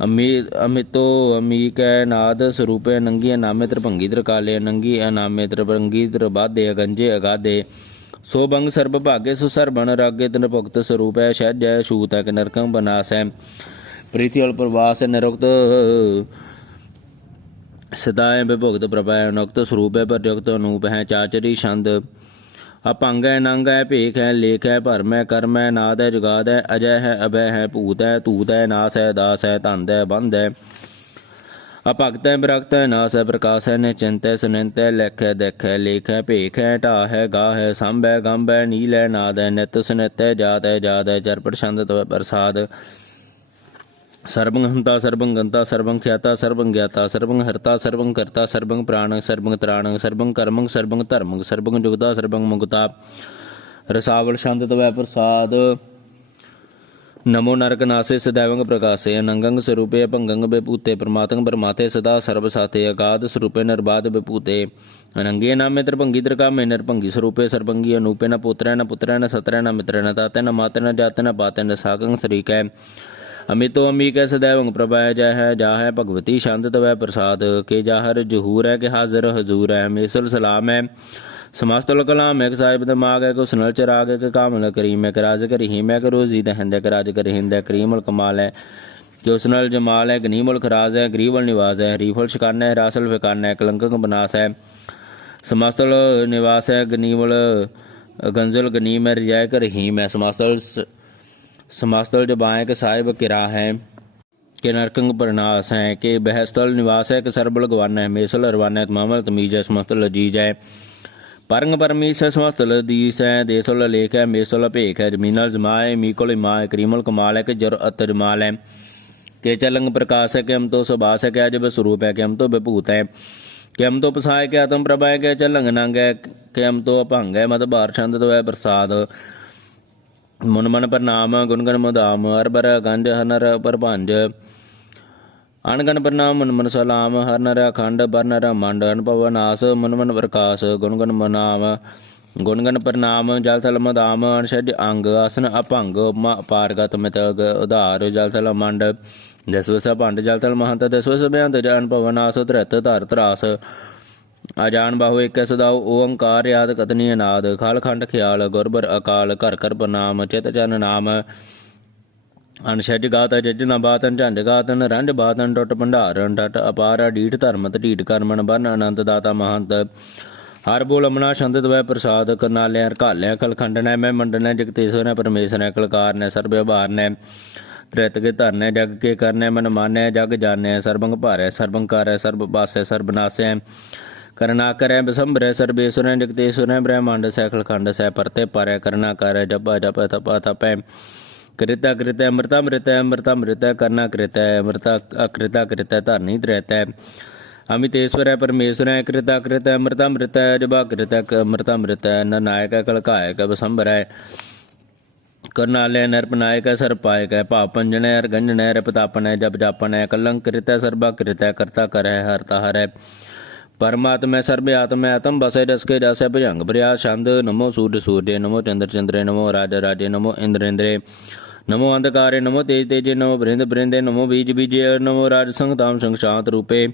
ਅਮਿਤੋ ਅਮੀਕੈ ਨਾਦ ਸਰੂਪੇ ਨੰਗੀ ਅਨਾਮੇ ਤਰਭੰਗੀ ਤਰਕਾਲੇ ਨੰਗੀ ਅਨਾਮੇ ਤਰਭੰਗੀ ਤਰਬਾਧੇ ਅਗੰਜੇ ਅਗਾਧੇ ਸੋ ਬੰਗ ਸਰਬ ਭਾਗੇ ਸੁਸਰਬਣ ਰਾਗੇ ਤਨ ਭੁਗਤ ਸਰੂਪੈ ਸਹਿਜੈ ਛੂਤ ਹੈ ਕਿ ਨਰਕੰ ਬਨਾਸੈ ਪ੍ਰੀਤੀ ਅਲ ਪ੍ਰਵਾਸ ਨਿਰੁਕਤ ਸਦਾਏ ਬਿਭੁਗਤ ਪ੍ਰਭੈ ਨੁਕਤ ਸਰੂਪ ਹੈ ਪ੍ਰਜੁਗਤ ਅਨੂਪ ਹੈ ਚਾਚਰੀ ਛੰਦ ਅਭੰਗ ਹੈ ਨੰਗ ਹੈ ਭੇਖ ਹੈ ਲੇਖ ਹੈ ਭਰਮ ਹੈ ਕਰਮ ਹੈ ਨਾਦ ਹੈ ਜੁਗਾਦ ਹੈ ਅਜੈ ਹੈ ਅਭੈ ਹੈ ਭੂਤ ਹੈ ਧੂਤ ਹੈ ਨਾਸ ਹੈ ਦਾਸ ਹੈ ਧੰਦ ਹੈ ਬੰਧ ਹੈ ਅਭਗਤੈ ਬਿਰਖਤੈ ਨਾਸੈ ਪ੍ਰਕਾਸ਼ੈ ਨਿਚਿੰਤੈ ਸੁਨਿੰਤੈ ਲੈਖੈ ਦੇਖੈ ਲੇਖੈ ਭੇਖੈ ਢਾਹੈ ਗਾਹੈ ਸੰਭੈ ਗੰਭੈ ਨੀਲੈ ਨਾਦੈ ਨਿਤ ਸੁਨਿਤੈ ਜਾਤੈ ਜਾਦੈ ਚਰਪਟ ਛੰਦ ਤਵੈ ਪ੍ਰਸਾਦ ਸਰਬੰ ਹੰਤਾ ਸਰਬੰ ਗੰਤਾ ਸਰਬੰ ਖਿਆਤਾ ਸਰਬੰ ਗਿਆਤਾ ਸਰਬੰ ਹਰਤਾ ਸਰਬੰ ਕਰਤਾ ਸਰਬੰ ਪ੍ਰਾਣੰ ਸਰਬੰ ਤ੍ਰਾਣੰ ਸਰਬੰ ਕਰਮੰ ਸਰਬੰ ਧਰਮੰ ਸਰਬੰ ਜੁਗਤਾ ਸਰਬੰ ਮੁਕਤਾ ਰਸਾਵਲ ਛੰਦ ਤਵੈ ਪ੍ਰਸਾਦ ਨਮੋ ਨਰਕ ਨਾਸੇ ਸदैवं ਪ੍ਰਕਾਸੇ ਅਨੰਗੰ ਸਰੂਪੇ ਭੰਗੰ ਬੇਭੂਤੇ ਪ੍ਰਮਾਤੰ ਪਰਮਾਤੇ ਸਦਾ ਸਰਬ ਸਾਤੇ ਅਗਾਧ ਸਰੂਪੇ ਨਿਰਬਾਧ ਬੇਭੂਤੇ ਅਨੰਗੇ ਨਾਮੇ ਤ੍ਰਿਭੰਗੀ ਤ੍ਰਿਕਾਮੇ ਨਿਰਭੰਗੀ ਸਰੂਪੇ ਸਰਬੰਗੀ ਅਨੂਪੇ ਨ ਪੁੱਤਰੈ ਨ ਪੁੱਤਰੈ ਨ ਸਤਰੈ ਨ ਮਿਤਰੈ ਨ ਤਾਤੈ ਨ ਮਾਤੈ ਨ ਜਾਤੈ ਨ ਪਾਤੈ ਨ ਸਾਗੰ ਸਰੀਕੈ ਅਮਿਤੋ ਅਮੀਕੈ ਸदैवं ਪ੍ਰਭਾਇ ਜੈ ਹੈ ਜਾ ਹੈ ਭਗਵਤੀ ਛੰਦ ਤਵੈ ਪ੍ਰਸਾਦ ਕੇ ਜਾਹਰ ਜਹੂਰ ਹੈ ਕਿ ਹਾਜ਼ਰ ਹਜ਼ੂਰ ਹੈ ਹਮੇਸ਼ਲ ਸਲਾਮ ਹੈ ਸਮਸਤਲ ਕਲਾਮ ਹੈ ਸਾਹਿਬ ਦਿਮਾਗ ਹੈ ਕੋ ਸੁਨਲ ਚਰਾਗ ਹੈ ਕਿ ਕਾਮਲ ਕਰੀਮ ਹੈ ਕਿ ਰਾਜ ਕਰੀ ਹਿਮ ਹੈ ਕਿ ਰੋਜ਼ੀ ਦਹਿੰਦ ਹੈ ਕਿ ਰਾਜ ਕਰੀ ਹਿੰਦ ਹੈ ਕਰੀਮਲ ਕਮਾਲ ਹੈ ਕਿ ਉਸਨਲ ਜਮਾਲ ਹੈ ਗਨੀਮਲ ਖਰਾਜ ਹੈ ਗਰੀਬਲ ਨਿਵਾਸ ਹੈ ਹਰੀਫਲ ਸ਼ਿਕਾਨਾ ਹੈ ਰਾਸਲ ਫਿਕਾਨਾ ਹੈ ਕਲੰਕਕ ਬਨਾਸ ਹੈ ਸਮਸਤਲ ਨਿਵਾਸ ਹੈ ਗਨੀਮਲ ਗੰਜ਼ਲ ਗਨੀਮ ਹੈ ਰਜਾਇ ਕਰ ਹੀਮ ਹੈ ਸਮਸਤਲ ਜਬਾਏ ਕਿ ਸਾਹਿਬ ਕਿਰਾ ਹੈ ਕਿ ਨਰਕੰਗ ਪ੍ਰਨਾਸ ਹੈ ਕਿ ਬਹਿਸਤਲ ਨਿਵਾਸ ਹੈ ਕਿ ਸਰਬਲ ਗਵਾਨਾ ਹੈ ਮੇਸਲ ਰਵਾਨਾ ਹੈ ਮਾਮਲ ਤਮੀਜ ਹੈ ਸਮਸਤਲ ਅਜੀਜ ਹੈ ਪਰੰਗ ਪਰਮੀਸ ਹੈ ਸਮਸਤਲ ਦੀਸ ਹੈ ਦੇਸਲ ਲੇਖ ਹੈ ਮੇਸਲ ਭੇਖ ਹੈ ਜ਼ਮੀਨਲ ਜਮਾਏ ਮੀਕਲ ਮਾਏ ਕਰੀਮਲ ਕਮਾਲ ਹੈ ਕਿ ਜੁਰਅਤ ਜਮਾਲ ਹੈ ਕਿ ਚਲੰਗ ਪ੍ਰਕਾਸ਼ ਹੈ ਕਿ ਹਮ ਤੋਂ ਸੁਭਾਸ ਹੈ ਕਿ ਅਜਬ ਸਰੂਪ ਹੈ ਕਿ ਹਮ ਤੋਂ ਵਿਭੂਤ ਹੈ ਕਿ ਹਮ ਤੋਂ ਪਸਾਏ ਕਿ ਆਤਮ ਪ੍ਰਭਾ ਹੈ ਕਿ ਚਲੰਗ ਨੰਗ ਹੈ ਕਿ ਹਮ ਤੋਂ ਅਭੰਗ ਹੈ ਮਤ ਭਾਰ ਛੰਦ ਤੋਂ ਹੈ ਪ੍ਰਸਾਦ ਮੁਨ ਮਨ ਪ੍ਰਨਾਮ ਗੁਣ ਗਣ ਮੁਦਾਮ ਹਰ ਬਰ ਗੰਜ ਹਨਰ ਪ੍ਰਭੰਜ ਅਣਗਨ ਪ੍ਰਨਾਮ ਮਨ ਮਨ ਸਲਾਮ ਹਰ ਨਰ ਅਖੰਡ ਬਰ ਨਰ ਮੰਡ ਅਨਭਵ ਨਾਸ ਮਨ ਮਨ ਪ੍ਰਕਾਸ਼ ਗੁਣ ਗਣ ਮਨਾਮ ਗੁਣ ਗਣ ਪ੍ਰਨਾਮ ਜਲ ਥਲ ਮਦਾਮ ਅਨਸ਼ਜ ਅੰਗ ਆਸਨ ਅਭੰਗ ਉਪਮਾ ਅਪਾਰਗਤ ਮਿਤ ਉਧਾਰ ਜਲ ਥਲ ਮੰਡ ਦਸਵਸ ਭੰਡ ਜਲ ਥਲ ਮਹੰਤ ਦਸਵਸ ਬਿਆੰਤ ਅਨਭਵ ਨਾਸ ਧਰਤ ਧਰ ਤਰਾਸ ਅਜਾਨ ਬਾਹੂ ਇੱਕ ਸਦਾਉ ਓੰਕਾਰ ਯਾਦ ਕਤਨੀ ਅਨਾਦ ਖਲ ਖੰਡ ਖਿਆਲ ਗੁਰਬਰ ਅਕਾਲ ਘਰ ਘਰ ਪ੍ਰਨਾਮ ਚਿਤ ਚਨ ਨਾਮ ਅਨਸ਼ਜ ਗਾਤ ਜਜਨਾ ਬਾਤਨ ਝੰਡ ਗਾਤਨ ਰੰਜ ਬਾਤਨ ਟੁੱਟ ਭੰਡਾਰਨ ਟਟ ਅਪਾਰ ਢੀਠ ਧਰਮਤ ਢੀਠ ਕਰਮਨ ਬਨ ਅਨੰਤ ਦਾਤਾ ਮਹੰਤ ਹਰ ਬੋਲ ਅਮਨਾ ਛੰਦ ਤਵੈ ਪ੍ਰਸਾਦ ਕਰਨਾਲਿਆ ਘਾਲਿਆ ਕਲਖੰਡਨੈ ਮੈਂ ਮੰਡਨੈ ਜਗਤੇਸ਼ਵਰੈ ਪਰਮੇਸ਼ਰੈ ਕਲਕਾਰਨੈ ਸਰਬ ਵਿਭਾਰਨੈ ਤ੍ਰਿਤ ਕੇ ਧਰਨੈ ਜਗ ਕੇ ਕਰਨੈ ਮਨ ਮਾਨੈ ਜਗ ਜਾਣੈ ਸਰਬੰਗ ਭਾਰੈ ਸਰਬੰਗ ਕਾਰੈ ਸਰਬ ਬਾਸੈ ਸਰਬ ਨਾਸੈ ਕਰਨਾ ਕਰੈ ਬਸੰਭਰੈ ਸਰਬੇਸ਼ਵਰੈ ਜਗਤੇਸ਼ਵਰੈ ਬ੍ਰਹਮੰਡ ਸੈਖਲ ਖੰਡ ਸੈ ਪਰਤੇ ਪਾਰੈ ਕਰਨਾ ਕਰੈ ਜਪਾ ਜਪ ਤਪਾ ਤਪੈ ਕ੍ਰਿਤਾ ਕ੍ਰਿਤੈ ਅੰਮ੍ਰਿਤਾ ਅੰਮ੍ਰਿਤੈ ਅੰਮ੍ਰਿਤਾ ਅੰਮ੍ਰਿਤੈ ਕਰਨਾ ਕ੍ਰਿਤੈ ਅੰਮ੍ਰਿਤਾ ਅਕ੍ਰਿਤਾ ਕ੍ਰਿਤੈ ਧਰਨੀ ਧਰੈਤੈ ਅਮਿਤੇਸ਼ਵਰੈ ਪਰਮੇਸ਼ਵਰੈ ਕ੍ਰਿਤਾ ਕ੍ਰਿਤੈ ਅੰਮ੍ਰਿਤਾ ਅੰਮ੍ਰਿਤੈ ਜਬਾ ਕ੍ਰਿਤੈ ਅੰਮ੍ਰਿਤਾ ਅੰਮ੍ਰਿਤੈ ਨ ਨਾਇਕੈ ਕਲਕਾਇਕੈ ਬਸੰਭਰੈ ਕਰਨਾਲੈ ਨਰਪਨਾਇਕੈ ਸਰਪਾਇਕੈ ਭਾਵ ਪੰਜਣੈ ਅਰਗੰਜਣੈ ਰਪਤਾਪਣੈ ਜਪ ਜਾਪਣੈ ਕਲੰਕ ਕ੍ਰਿਤੈ ਸਰਬਾ ਕ੍ਰਿਤੈ ਕਰਤਾ ਕਰੈ ਹਰਤਾ ਹਰੈ ਪਰਮਾਤਮੈ ਸਰਬੇ ਆਤਮੈ ਆਤਮ ਬਸੈ ਜਸ ਕੇ ਜਸੈ ਭੁਜੰਗ ਬਰਿਆ ਛੰਦ ਨਮੋ ਸੂਰਜ ਸੂਰਜੇ ਨਮੋ ਚੰਦਰ ਚੰਦਰੇ ਨਮੋ ਰਾਜ ਰਾਜੇ ਨਮੋ ਇੰਦਰ ਇੰਦਰੇ ਨਮੋ ਅੰਧਕਾਰੇ ਨਮੋ ਤੇਜ ਤੇਜੇ ਨਮੋ ਬ੍ਰਿੰਦ ਬ੍ਰਿੰਦੇ ਨਮੋ ਬੀਜ ਬੀਜੇ ਨਮੋ ਰਾਜ ਸੰਗ ਤਾਮ ਸੰਗ ਸ਼ਾਂਤ ਰੂਪੇ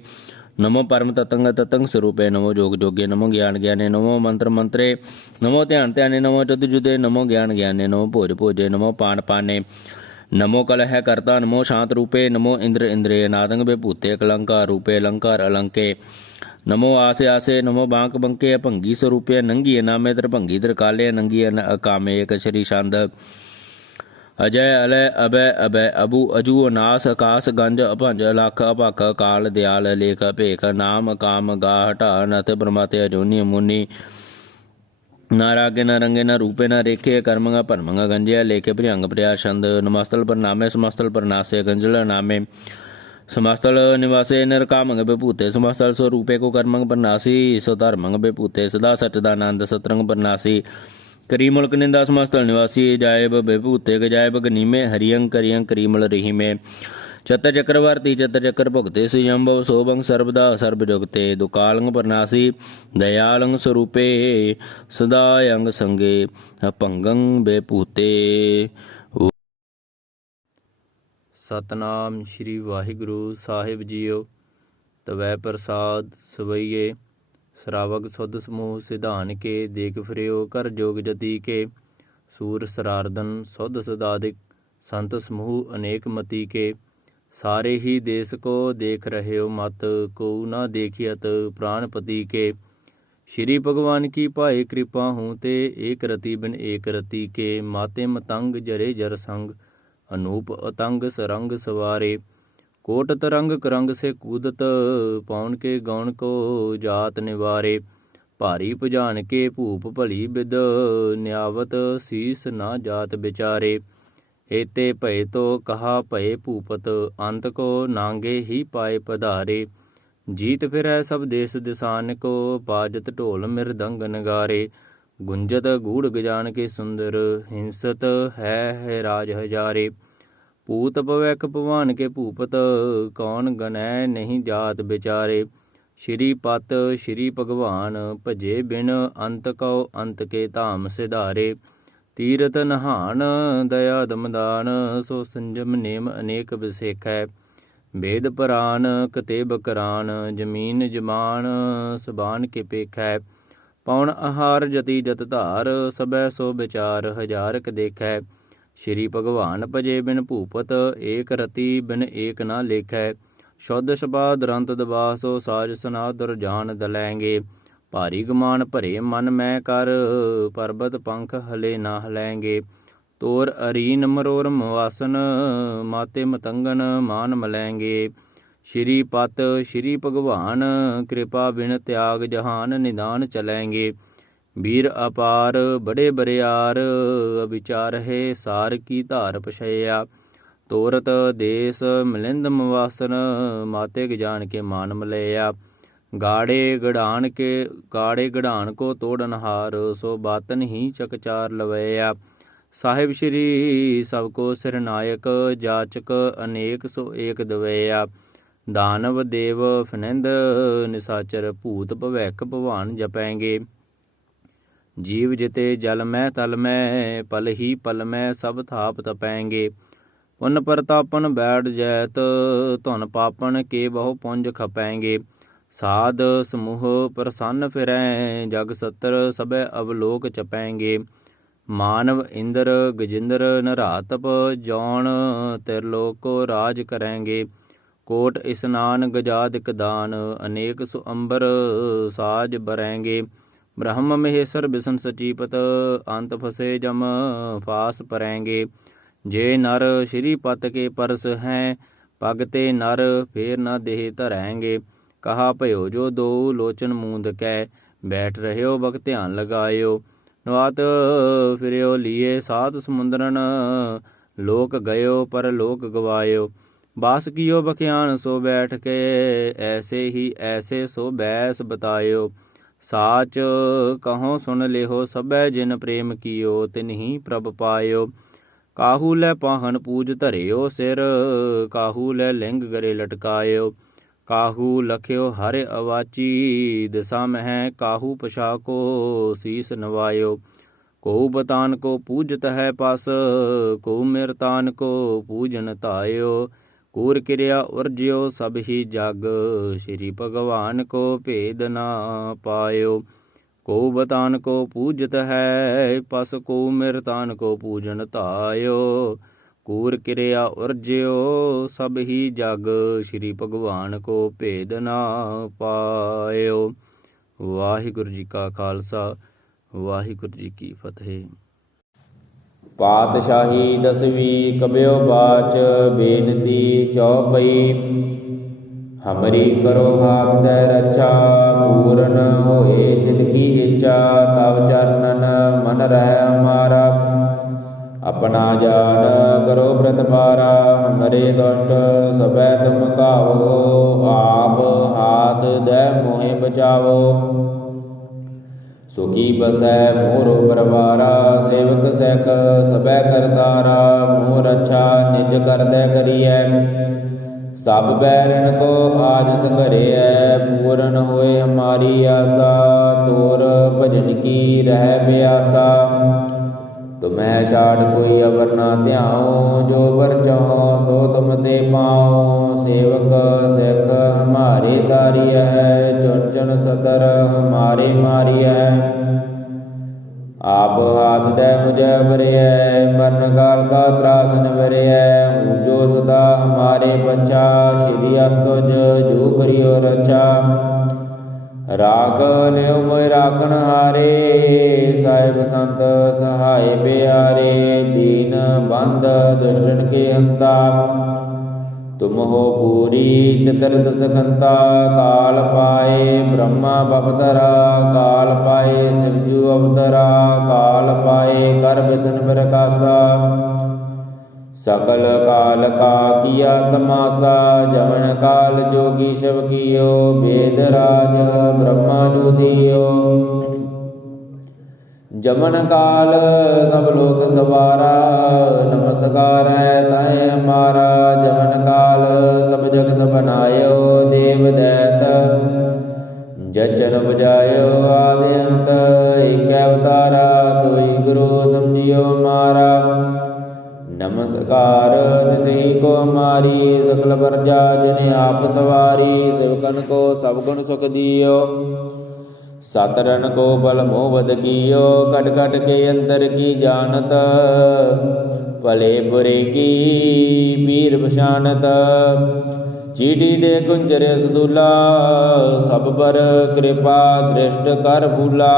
ਨਮੋ ਪਰਮ ਤਤੰਗ ਤਤੰਗ ਸਰੂਪੇ ਨਮੋ ਜੋਗ ਜੋਗੇ ਨਮੋ ਗਿਆਨ ਗਿਆਨੇ ਨਮੋ ਮੰਤਰ ਮੰਤਰੇ ਨਮੋ ਧਿਆਨ ਧਿਆਨੇ ਨਮੋ ਜੁਦ ਜੁਦੇ ਨਮੋ ਗਿਆਨ ਗਿਆਨੇ ਨਮੋ ਭੋਜ ਭੋਜੇ ਨਮੋ ਪਾਨ ਪਾਨੇ ਨਮੋ ਕਲਹਿ ਕਰਤਾ ਨਮੋ ਸ਼ਾਂਤ ਰੂਪੇ ਨਮੋ ਇੰਦਰ ਇੰਦਰੇ ਅਨਾਦੰਗ ਬੇਭੂਤੇ ਕਲੰਕਾਰ ਰੂਪੇ ਅਲੰਕਾਰ ਅਲੰਕੇ ਨਮੋ ਆਸੇ ਆਸੇ ਨਮੋ ਬਾਂਕ ਬੰਕੇ ਭੰਗੀ ਸਰੂਪੇ ਨੰਗੀ ਨਾਮੇ ਤ੍ਰਿਭੰਗੀ ਤ੍ਰਿਕਾਲੇ ਨੰਗੀ ਅਕਾਮੇ ਇਕ ਸ਼੍ਰੀ ਛੰਦ ਅਜੈ ਅਲੈ ਅਬੈ ਅਬੈ ਅਬੂ ਅਜੂ ਅਨਾਸ ਆਕਾਸ ਗੰਜ ਅਭੰਜ ਅਲਖ ਅਭਖ ਕਾਲ ਦਿਆਲ ਲੇਖ ਭੇਖ ਨਾਮ ਕਾਮ ਗਾ ਹਟਾ ਨਤ ਬ੍ਰਹਮਾਤੇ ਅਜੋਨੀ ਮੁਨੀ ਨਾ ਰਾਗੇ ਨਾ ਰੰਗੇ ਨਾ ਰੂਪੇ ਨਾ ਰੇਖੇ ਕਰਮੰਗਾ ਭਰਮੰਗਾ ਗੰਜਿਆ ਲੇਖੇ ਭ੍ਰਿਅੰਗ ਪ੍ਰਿਆ ਛੰਦ ਨਮਸਤਲ ਪ੍ਰਨਾਮੇ ਸਮਸਤਲ ਪ੍ਰਨਾਸੇ ਗੰਜਲ ਨਾਮੇ ਸਮਸਤਲ ਨਿਵਾਸੇ ਨਿਰਕਾਮੰਗ ਬੇਭੂਤੇ ਸਮਸਤਲ ਸਰੂਪੇ ਕੋ ਕਰਮੰਗ ਪ੍ਰਨਾਸੀ ਸੋ ਧਰਮੰਗ ਬੇਭੂਤੇ ਸਦਾ ਸਚਦਾਨੰਦ ਸਤਰੰਗ ਪ੍ਰਨਾਸੀ ਕਰੀਮਲ ਕਨਿੰਦਾ ਸਮਸਤਲ ਨਿਵਾਸੀ ਜਾਇਬ ਬੇਭੂਤੇ ਗਜਾਇਬ ਗਨੀਮੇ ਹਰੀਅੰ ਕਰੀਅੰ ਕਰੀਮਲ ਰਹੀਮੇ ਚਤ ਚੱਕਰਵਰਤੀ ਚਤ ਚੱਕਰ ਭੁਗਤੇ ਸੁਯੰਭਵ ਸੋਭੰ ਸਰਬਦਾ ਸਰਬ ਜੁਗਤੇ ਦੁਕਾਲੰਗ ਪ੍ਰਨਾਸੀ ਦਇਆਲੰਗ ਸਰੂਪੇ ਸਦਾਯੰਗ ਸੰਗੇ ਭੰਗੰ ਬੇਭੂਤੇ। ਸਤਨਾਮ ਸ਼੍ਰੀ ਵਾਹਿਗੁਰੂ ਸਾਹਿਬ ਜੀਓ। ਤਵੈ ਪ੍ਰਸਾਦ ਸਵਈਏ ਸਰਾਵਗ ਸੁਧ ਸਮੂਹ ਸਿਧਾਨ ਕੇ ਦੇਖ ਫਿਰਿਓ ਕਰ ਜੋਗ ਜਤੀ ਕੇ ਸੂਰ ਸਰਾਰਦਨ ਸੁਧ ਸਦਾਦਿਕ ਸੰਤ ਸਮੂਹ ਅਨੇਕ ਮਤੀ ਕੇ ਸਾਰੇ ਹੀ ਦੇਸ ਕੋ ਦੇਖ ਰਹਿਓ ਮਤ ਕੋ ਨਾ ਦੇਖਿਅਤ ਪ੍ਰਾਨਪਤੀ ਕੇ श्री भगवान की पाए कृपा हूँ ते एक रति बिन एक रति के माते मतंग जरे जर संग अनूप अतंग सरंग सवारे कोट तरंग करंग से कूदत, पौन के गौन को जात निवारे। भारी पुजान के भूप भली बिद, न्यावत शीस ना जात बिचारे। एते भय तो कहा भय भूपत, अंत को नांगे ही पाए पधारे। जीत फिरै सब देश दिसान को, बाजत ढोल मृदंग नगारे। गुंजत गूढ़ गजान के सुंदर, हिंसत है राज हजारे। पूत भवैख भवान के भूपत, कौन गनै नहीं जात बिचारे। श्री पत श्री भगवान, भजे बिन अंत कौ अंत के धाम सिधारे। तीरथ नहान दया दमदान, सो संजम नेम अनेक बिसेखै। भेद परान कतेब करान, जमीन जमान सबान के पेखै। पौन आहार जति जत धार, सबै सो विचार हजारक देखै। श्री भगवान भजे बिन भूपत, एक रति बिन एक ना लेखै। शुद्ध सभा दुरंत दबासो, साज सनादर जान दलैंगे। भारी गुमान भरे मन मैं कर, पर्वत पंख हले ना हलैंगे। तोर अरीन मरोर मवासन, माते मतंगन मान मलैंगे। श्री पत श्री भगवान, कृपा बिन त्याग जहान निदान चलैंगे। वीर अपार बड़े बरियार, विचार है सार की धार पछया। तोरत देश मिलिंद मवासन, माते गजान के मान मलया। गाड़े गढ़ान को तोड़नहार, सो बातन ही चकचार लवैया। साहिब श्री सबको सिरनायक, जाचक अनेक सो एक दवैया। दानव देव फनिंद निसाचर, भूत भवैख भवान जपैंगे। जीव जिते जल में तल में, पल ही पल में सब थाप तपैंगे। पुन प्रतापन बैठ जैत, धुन पापन के बहु पुंज खपैंगे। साध समूह प्रसन्न फिरैं, जग सत्र सबे अवलोक चपैंगे। मानव इंद्र गजिंद्र नरातप, जौन त्रिलोक को राज करेंगे। कोट स्नान गजादिक दान, अनेक सुअंबर साज बरेंगे। ब्रह्म महेश्वर बिशन सचीपत, अंत फसे जम फास परेंगे। जे नर श्री पत के परस हैं, भगते नर फेर न देह धरेंगे। कहा भयो जो दो लोचन मूंद कै, बैठ रह्यो बक ध्यान लगायो। नवात फिर्यो लिए सात समुंदरन, लोक गयो पर लोक गवायो। बास कियो बख्यान सो बैठ के, ऐसे ही ऐसे सो बैस बतायो। साच कहो सुन लेहो सबै, जिन प्रेम कियो तिन्हि प्रभ पायो। काहू लै पाहन पूज धरियो सिर, काहू लै लिंग गरे लटकायो। काहू लख्यो हर अवाची, दिशा मह काहू पछा को शीस नवायो। को बतान को पूजत है पस, को मिरतान को पूजन तायो। कूर क्रिया उर्ज्यो सब ही जग, श्री भगवान को भेद ना पायो। को बतान को पूजत है पस, को मिरतान को पूजन तायो। कूर क्रिया उर्ज्यो सब ही जग, श्री भगवान को भेद ना पायो। वाहिगुरु जी का खालसा, वाहिगुरु जी की फतेह। पातशाही दसवीं कब्यो बाच, बेनती चौपई। हमरी करो हाथ तै रक्षा, पूरन होए चित की इच्छा। तव चरणन मन रह हमारा, अपना जान करो प्रतिपारा। हमरे दुष्ट सबै तुम कावो, आप हाथ दे मोहे बचावो। सुखी बसै मोर परवारा, सेवक सैख सबै करतारा। मोर अच्छा निज कर दे करिए, सब बैरन को आज संघरिए। पूरन होए हमारी आशा, तोर भजन की रह प्यासा। तुम्हें छाड़ कोई अवर ना ध्याओ, जो बर चाहो सो तुम ते पाओ। सेवक सिख हमारे तारिय है, चुन चुन सतर हमारे मारिय। आप हाथ दे मुझे बरिय, मरण काल का त्रास निवरिय। हूँ जो सदा हमारे पच्छा, श्री अस्तुज जो करियो रक्षा। राख लियो मोय राखन हारे, साहिब संत सहाय प्यारे। दीन बंद दुष्टन के हंता, ਤੁਮ ਹੋ ਪੂਰੀ ਚਤੁਰਦਸ ਸਕੰਤਾ। ਕਾਲ ਪਾਏ ਬ੍ਰਹਮਾ ਬਪਤਰਾ। ਕਾਲ ਪਾਏ ਸਿਵਜੂ ਅਵਤਰਾ। ਕਾਲ ਪਾਏ ਕਰ ਬਿਸ਼ਨ ਪ੍ਰਕਾਸ਼ਾ। ਸਕਲ ਕਾਲ ਕਾ ਕੀਆ ਤਮਾਸਾ। ਜਮਨ ਕਾਲ ਜੋਗੀ ਸ਼ਿਵ ਕੀਓ। ਵੇਦ ਰਾਜ ਬ੍ਰਹਮਾ ਜੁਧਿਓ। ਜਮਨ ਕਾਲ ਸਭ ਲੋਕ ਸਵਾਰਾ। ਨਮਸਕਾਰ ਹੈ ਤਾਏ ਹਮਾਰਾ। ਜਮਨ ਕਾਲ ਸਭ ਜਗਤ ਬਨਾਇਓ। ਦੇਵ ਦੈਤ ਜਚਨ ਬਜਾਇਓ। ਆਦਿ ਅੰਤ ਏਕ ਅਵਤਾਰਾ। ਸੋਈ ਗੁਰੂ ਸਮਝਿਓ ਮਾਰਾ। ਨਮਸਕਾਰ ਤਿਸਹੀ ਕੋ ਮਾਰੀ। ਸਕਲ ਪਰਜਾ ਜਿਨ ਆਪ ਸਵਾਰੀ। ਸਿਵਕਨ ਕੋ ਸਭ ਗੁਣ ਸੁਖ ਦਿਓ। ਸਤਰਨ ਕੋ ਬਲ ਮੋਵਦ ਕੀਓ। ਕਟ ਕਟ ਕੇ ਅੰਦਰ ਕੀ ਜਾਣਤ। ਭਲੇ ਬੁਰੇ ਕੀ ਪੀਰ ਪਛਾਨਤ। ਚੀਟੀ ਦੇ ਕੁੰਜਰ ਸਦੂਲਾ। ਸਭ ਪਰ ਕਿਰਪਾ ਦ੍ਰਿਸ਼ਟ ਕਰ ਫੂਲਾ।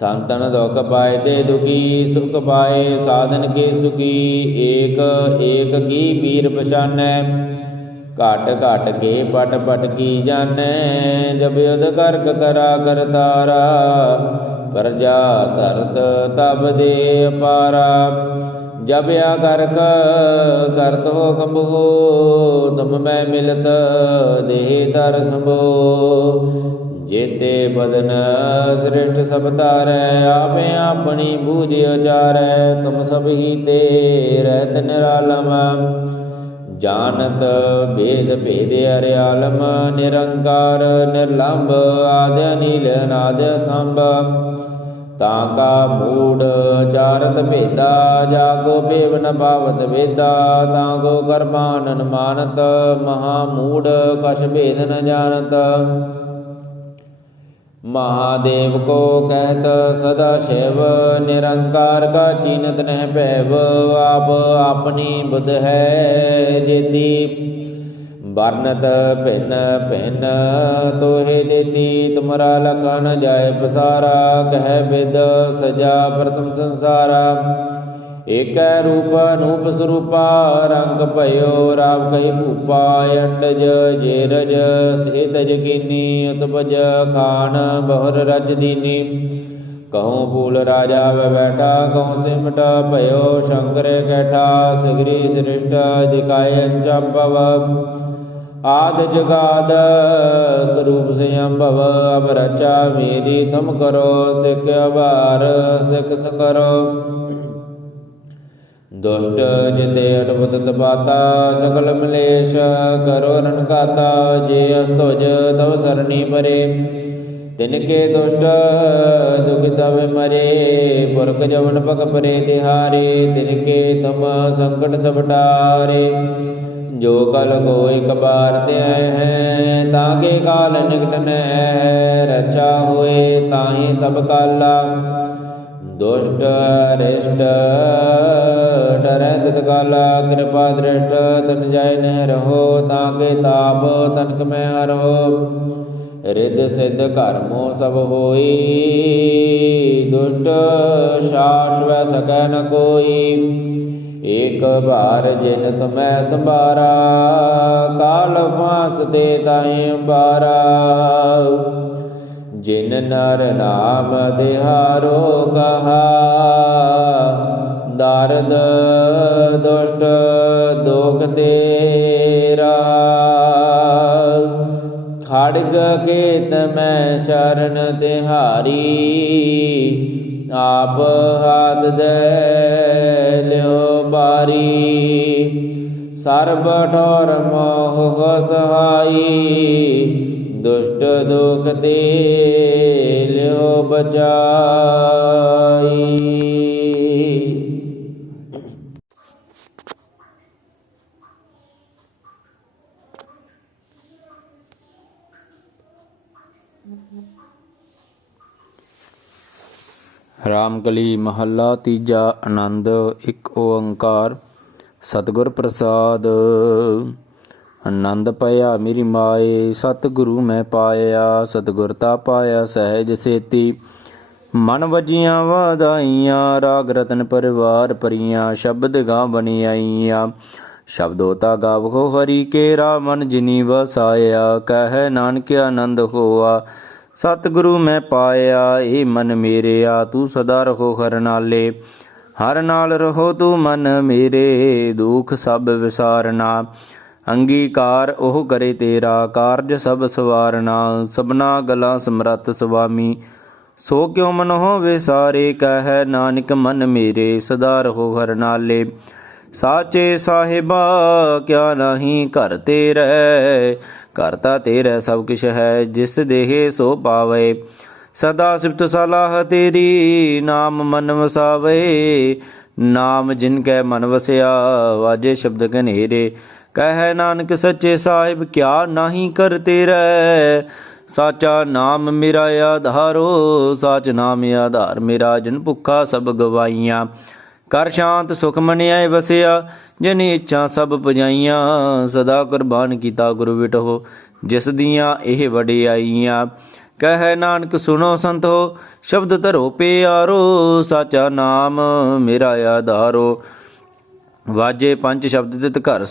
ਸੰਤਨ ਦੁਖ ਪਾਏ ਤੇ ਦੁਖੀ। ਸੁਖ ਪਾਏ ਸਾਧਨ ਕੇ ਸੁਖੀ। ਏਕ ਏਕ ਕੀ ਪੀਰ ਪਛਾਨੈ। ਘਟ ਘਟ ਕੇ ਪਟ ਪਟ ਕੀ ਜਾਣੈ। ਜਬ ਯੁਧ ਕਰਕ ਕਰਾ ਕਰਤਾਰਾ। ਪ੍ਰਜਾ ਧਰਤ ਤਬ ਦੇ ਅਪਾਰਾ। ਜਬ ਆ ਕਰਕ ਕਰਤ ਹੋ ਕੰਬੋ। ਤੁਮ ਮੈਂ ਮਿਲਤ ਦੇਹ ਦਰ ਸੰਭੋ। ਜੇਤੇ ਬਦਨ ਸ੍ਰਿਸ਼ਟ ਸਭ ਤਾਰੈ। ਆਪੇ ਆਪਣੀ ਬੂਝ ਉਚਾਰੈ। ਤੁਮ ਸਭ ਹੀ ਤੇ ਰਹਿਤ ਨਿਰਾਲਮ। ਜਾਨਤ ਭੇਦ ਭੇਦ ਅਰਿਆਲਮ। ਨਿਰੰਕਾਰ ਨਿਰਲੰਭ ਆਦਿ ਅਨੀਲ ਅਨਾਦ ਸੰਭ। ਤਾਂ ਕਾ ਮੂੜ ਚਾਰਤ ਭੇਦਾ। ਜਾ ਕੋ ਭੇਵ ਨ ਪਾਵਤ ਵੇਦਾ। ਤਾਂ ਕੋ ਕਰਮਾਨ ਨ ਮਾਨਤ। ਮਹਾ ਮੂੜ ਕਛ ਭੇਦ ਨ ਜਾਣਤ। ਮਹਾਦੇਵ ਕੋ ਕਹਿਤ ਸਦਾ ਸ਼ਿਵ। ਨਿਰੰਕਾਰ ਕਾ ਚੀਨਤ ਨਹਿ ਭੈਵ। ਆਪ ਆਪਣੀ ਬੁਧ ਹੈ ਜੇਤੀ। ਵਰਨਤ ਭਿੰਨ ਭਿੰਨ ਤੋਹਿ ਦੇਤੀ। ਤੁਮਰਾ ਲਖਾ ਨ ਜਾਏ ਪਸਾਰਾ। ਕਹਿ ਬਿਦ ਸਜਾ ਪ੍ਰਥਮ ਸੰਸਾਰਾ। ਏਕੈ ਰੂਪ ਅਨੂਪ ਸਰੂਪਾ। ਰੰਗ ਭਇਓ ਰਾਵ ਕਹੀ ਭੂਪਾ। ਅੰਡਜ ਜੇਰਜ ਸੇਤਜ ਕੀਨੀ। ਉਤਪਜ ਖਾਨ ਬਹੁਰ ਰਜ ਦੀਨੀ। ਕਹੂੰ ਫੂਲ ਰਾਜਾ ਵੈ ਬੈਠਾ। ਕਹੂੰ ਸਿਮਟ ਭਇਓ ਸ਼ੰਕਰ ਕੈਠਾ। ਸਿਗਰੀ ਸ੍ਰਿਸ਼ਟ ਦਿਖਾਏ ਅੰਚੰਭਵ। ਆਦ ਜਗਾਦ ਸਰੂਪ ਸੰਭਵ। ਅਬ ਰਚਾ ਮੇਰੀ ਤੁਮ ਕਰੋ। ਸਿੱਖ ਅਭਾਰ ਸਿੱਖ ਸੰਗਰੋ। ਦੁਸ਼ਟ ਜਿਤੇ ਅਟਪਤ ਤਪਾਤਾ। ਸਕਲ ਮਲੇਸ਼ ਕਰੋ ਰਣਕਾਤਾ। ਜੇ ਅਸਤੁਜ ਤਵ ਸਰਣੀ ਪਰੇ। ਤਿਨਕੇ ਦੁਸ਼ਟ ਦੁਖਿ ਤਵ ਮਰੇ। ਪੁਰਖ ਜਵਨ ਪਗ ਪਰੇ ਤਿਹਾਰੇ। ਤਿਨਕੇ ਤਮ ਸੰਕਟ ਸਭ ਟਾਰੇ। ਜੋ ਕਲ ਕੋ ਇਕ ਬਾਰ ਤੇ ਹੈ। ਤਾਕੇ ਕਾਲ ਨਿਕਟ ਨਹਿ। ਰਚਾ ਹੋਏ ਤਾਹੀ ਸਭ ਕਾਲਾ। ਦੁਸ਼ਟ ਰਿਸ਼ਟ ਡਰੈ ਤਿਤ ਕਾਲਾ। ਕਿਰਪਾ ਦ੍ਰਿਸ਼ਟ ਤਨ ਜਾਇ ਨਹਿ ਰਹੋ। ਤਾਕੇ ਤਾਪ ਤਨਕ ਮੈਂ ਹਰੋ। ਰਿੱਧ ਸਿੱਧ ਕਰਮੋ ਸਭ ਹੋਈ। ਦੁਸ਼ਟ ਸ਼ਾਸਵੈ ਸਕੈ ਨ ਕੋਈ। ਏਕ ਬਾਰ ਜਿਨ ਤੁਮੈ ਸੰਭਾਰਾ। ਕਾਲ ਫਾਸ ਤੇ ਤਾਹਿ ਅੰਬਾਰਾ। ਜਿਨ ਨਰ ਨਾਮ ਦਿਹਾਰੋ ਕਹਾ। ਦਰਦ ਦੁਸ਼ਟ ਦੁਖ ਤੇਰਾ। ਖੜਗ ਕੇਤ ਮੈਂ ਸ਼ਰਨ ਤਿਹਾਰੀ। ਆਪ ਹਾਥ ਦੇ ਲਿਓ ਬਾਰੀ। ਸਰਬ ਠੌਰ ਮੋਹ ਸਹਾਈ। ਦੁਸ਼ਟ ਦੁਖ ਤੇ ਲਿਓ ਬਚਾਈ। ਰਾਮਕਲੀ ਮਹੱਲਾ ਤੀਜਾ। ਆਨੰਦ। ਇੱਕ ਓੰਕਾਰ ਸਤਿਗੁਰ ਪ੍ਰਸਾਦ। ਆਨੰਦ ਪਇਆ ਮੇਰੀ ਮਾਏ। ਸਤਿਗੁਰੂ ਮੈਂ ਪਾਇਆ। ਸਤਿਗੁਰ ਤਾ ਪਾਇਆ ਸਹਿਜ ਸੇਤੀ। ਮਨ ਵਜੀਆਂ ਵਾਧਾਈਆਂ। ਰਾਗ ਰਤਨ ਪਰਿਵਾਰ ਭਰੀਆਂ। ਸ਼ਬਦ ਗਾਂ ਬਣੀ ਆਈਆਂ। ਸ਼ਬਦੋ ਤਾ ਗਾਵੋ ਹਰੀ ਕੇਰਾ ਮਨ ਜਿਨੀ ਵਸਾਇਆ ਕਹਿ ਨਾਨਕ ਆਨੰਦ ਹੋਆ ਸਤਿਗੁਰੂ ਮੈਂ ਪਾਇਆ ਏ ਮਨ ਮੇਰਿਆ ਤੂੰ ਸਦਾ ਰਹੋ ਹਰ ਨਾਲੇ ਹਰ ਨਾਲ ਰਹੋ ਤੂੰ ਮਨ ਮੇਰੇ ਦੁਖ ਸਭ ਵਿਸਾਰਨਾ ਅੰਗੀਕਾਰ ਉਹ ਕਰੇ ਤੇਰਾ ਕਾਰਜ ਸਭ ਸਵਾਰਨਾ ਸਭਨਾ ਗਲਾਂ ਸਮਰੱਥ ਸੁਆਮੀ ਸੋ ਕਿਉ ਮਨ ਹੋਵੇ ਸਾਰੇ ਕਹਿ ਨਾਨਕ ਮਨ ਮੇਰੇ ਸਦਾ ਰਹੋ ਹਰ ਨਾਲੇ ਸਾਚੇ ਸਾਹਿਬਾ ਕਿਆ ਨਹੀਂ ਘਰ ਤੇਰੇ ਘਰ ਤਾਂ ਤੇਰਾ ਸਭ ਕਿਛ ਹੈ ਜਿਸ ਦੇਹ ਸੋ ਪਾਵੇ ਸਦਾ ਸਿਫਤ ਸਲਾਹ ਤੇਰੀ ਨਾਮ ਮਨ ਵਸਾਵੇ ਨਾਮ ਜਿਨ ਕੈ ਮਨ ਵਸਿਆ ਵਾਜੇ ਸ਼ਬਦ ਘਨੇਰੇ ਕਹਿ ਨਾਨਕ ਸੱਚੇ ਸਾਹਿਬ ਕਿਆ ਨਹੀਂ ਕਰ ਤੇਰੇ ਸਾਚਾ ਨਾਮ ਮੇਰਾ ਆਧਾਰੋ ਸਾਚ ਨਾਮ ਆਧਾਰ ਮੇਰਾ ਜਿਨ ਭੁੱਖਾ ਸਭ ਗਵਾਈਆਂ ਕਰ ਸ਼ਾਂਤ ਸੁਖ ਮਨਿਆਏ ਵਸਿਆ ਜਿਨ ਇੱਛਾ ਸਭ ਪੁਜਾਈਆਂ ਸਦਾ ਕੁਰਬਾਨ ਕੀਤਾ ਗੁਰੂ ਵਿਟੋ ਜਿਸ ਦੀਆਂ ਇਹ ਵਡਿਆਈਆਂ ਕਹਿ ਨਾਨਕ ਸੁਣੋ ਸੰਤੋ ਸ਼ਬਦ ਧਰੋ ਪਿਆਰੋ ਸਾਚਾ ਨਾਮ ਮੇਰਾ ਆਧਾਰੋ ਵਾਜੇ ਪੰਜ ਸ਼ਬਦ ਤਿਤ ਘਰ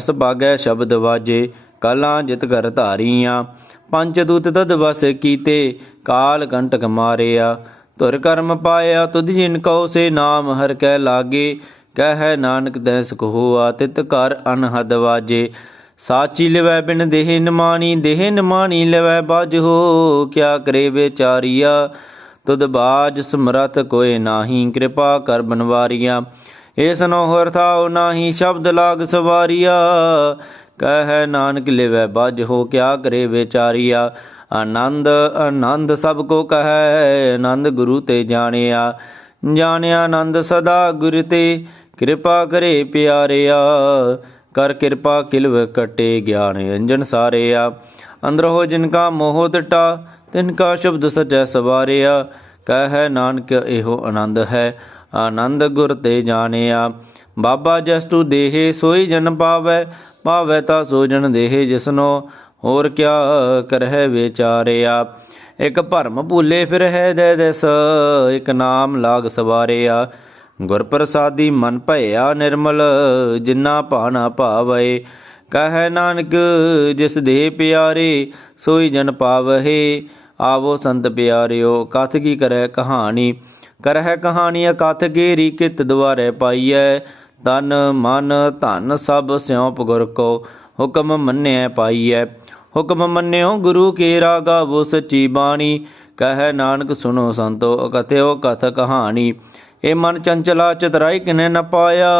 ਸੁਭਾਗੈ ਸ਼ਬਦ ਵਾਜੇ ਕਾਲਾਂ ਜਿਤ ਘਰ ਧਾਰੀਆਂ ਪੰਜ ਦੂਤ ਤਦ ਵਸ ਕੀਤੇ ਕਾਲ ਕੰਟਕ ਮਾਰਿਆ ਧੁਰ ਕਰਮ ਪਾਇਆ ਤੁਧ ਜਿਨ ਕਉ ਸੇ ਨਾਮ ਹਰ ਕੈ ਲਾਗੇ ਕਹਿ ਨਾਨਕ ਤੈ ਸੁਖ ਹੋਆ ਤਿਤ ਘਰ ਅਨਹਦ ਵਾਜੇ ਸਾਚੀ ਲਿਵੈ ਬਿਨ ਦੇਹ ਨਿਮਾਣੀ ਲਿਵੈ ਬਾਜ ਹੋ ਕਿਆ ਕਰੇ ਵਿਚਾਰੀਆ ਤੁਧ ਬਾਜ ਸਮਰਥ ਕੋਇ ਨਾਹੀ ਕਿਰਪਾ ਕਰ ਬਨਵਾਰੀਆ ਏਸ ਨੋ ਹੋਰ ਥਾਉ ਨਾਹੀ ਸ਼ਬਦ ਲਾਗ ਸਵਾਰੀਆ ਕਹਿ ਨਾਨਕ ਲਿਵੈ ਬਾਜ ਹੋ ਕਿਆ ਕਰੇ ਵਿਚਾਰੀਆ ਆਨੰਦ ਸਭ ਕੋ ਕਹੈ ਆਨੰਦ ਗੁਰੂ ਤੇ ਜਾਣਿਆ ਆਨੰਦ ਸਦਾ ਗੁਰ ਤੇ ਕਿਰਪਾ ਕਰੇ ਪਿਆਰਿਆ ਕਰ ਕਿਰਪਾ ਕਿਲਵ ਕਟੇ ਗਿਆਨ ਅੰਜਨ ਸਾਰਿਆ ਅੰਦਰ ਹੋ ਜਿਨ ਕਾ ਮੋਹ ਟਟਾ ਤਿਨ ਕਾ ਸ਼ਬਦ ਸਚੈ ਸਵਾਰਿਆ ਕਹਿ ਨਾਨਕ ਇਹੋ ਆਨੰਦ ਹੈ ਆਨੰਦ ਗੁਰ ਤੇ ਜਾਣਿਆ ਬਾਬਾ ਜਸ ਤੂ ਦੇਹ ਸੋਈ ਜਨ ਪਾਵੈ ਤਾ ਸੋ ਜਨ ਦੇਹ ਜਿਸਨੋ ਹੋਰ ਕਿਆ ਕਰਹਿ ਵਿਚਾਰਿਆ ਇਕ ਭਰਮ ਭੂਲੇ ਫਿਰ ਹੈ ਦੇ ਦਿਸ ਇਕ ਨਾਮ ਲਾਗ ਸਵਾਰਿਆ ਗੁਰ ਪ੍ਰਸਾਦੀ ਮਨ ਭਇਆ ਨਿਰਮਲ ਜਿਨਾ ਭਾਣਾ ਭਾਵੈ ਕਹਿ ਨਾਨਕ ਜਿਸ ਦੇਹ ਪਿਆਰੇ ਸੋਈ ਜਨ ਪਾਵਹਿ ਆਵੋ ਸੰਤ ਪਿਆਰਿਓ ਕਥ ਕੀ ਕਰੈ ਕਹਾਣੀ ਕਰਹਿ ਕਹਾਣੀ ਕਥ ਕੇਰੀ ਕਿਤ ਦੁਆਰੇ ਪਾਈਐ ਤਨ ਮਨ ਧਨ ਸਭ ਸਿਉਪ ਗੁਰ ਕੋ ਹੁਕਮ ਮੰਨਿਆ ਪਾਈਐ ਹੁਕਮ ਮੰਨਿਓ ਗੁਰੂ ਕੇਰਾ ਗਾਵੋ ਸੱਚੀ ਬਾਣੀ ਕਹਿ ਨਾਨਕ ਸੁਣੋ ਸੰਤੋ ਕਥਿਓ ਕਥ ਕਹਾਣੀ ਇਹ ਮਨ ਚੰਚਲਾ ਚਤਰਾਈ ਕਿਨੇ ਨ ਪਾਇਆ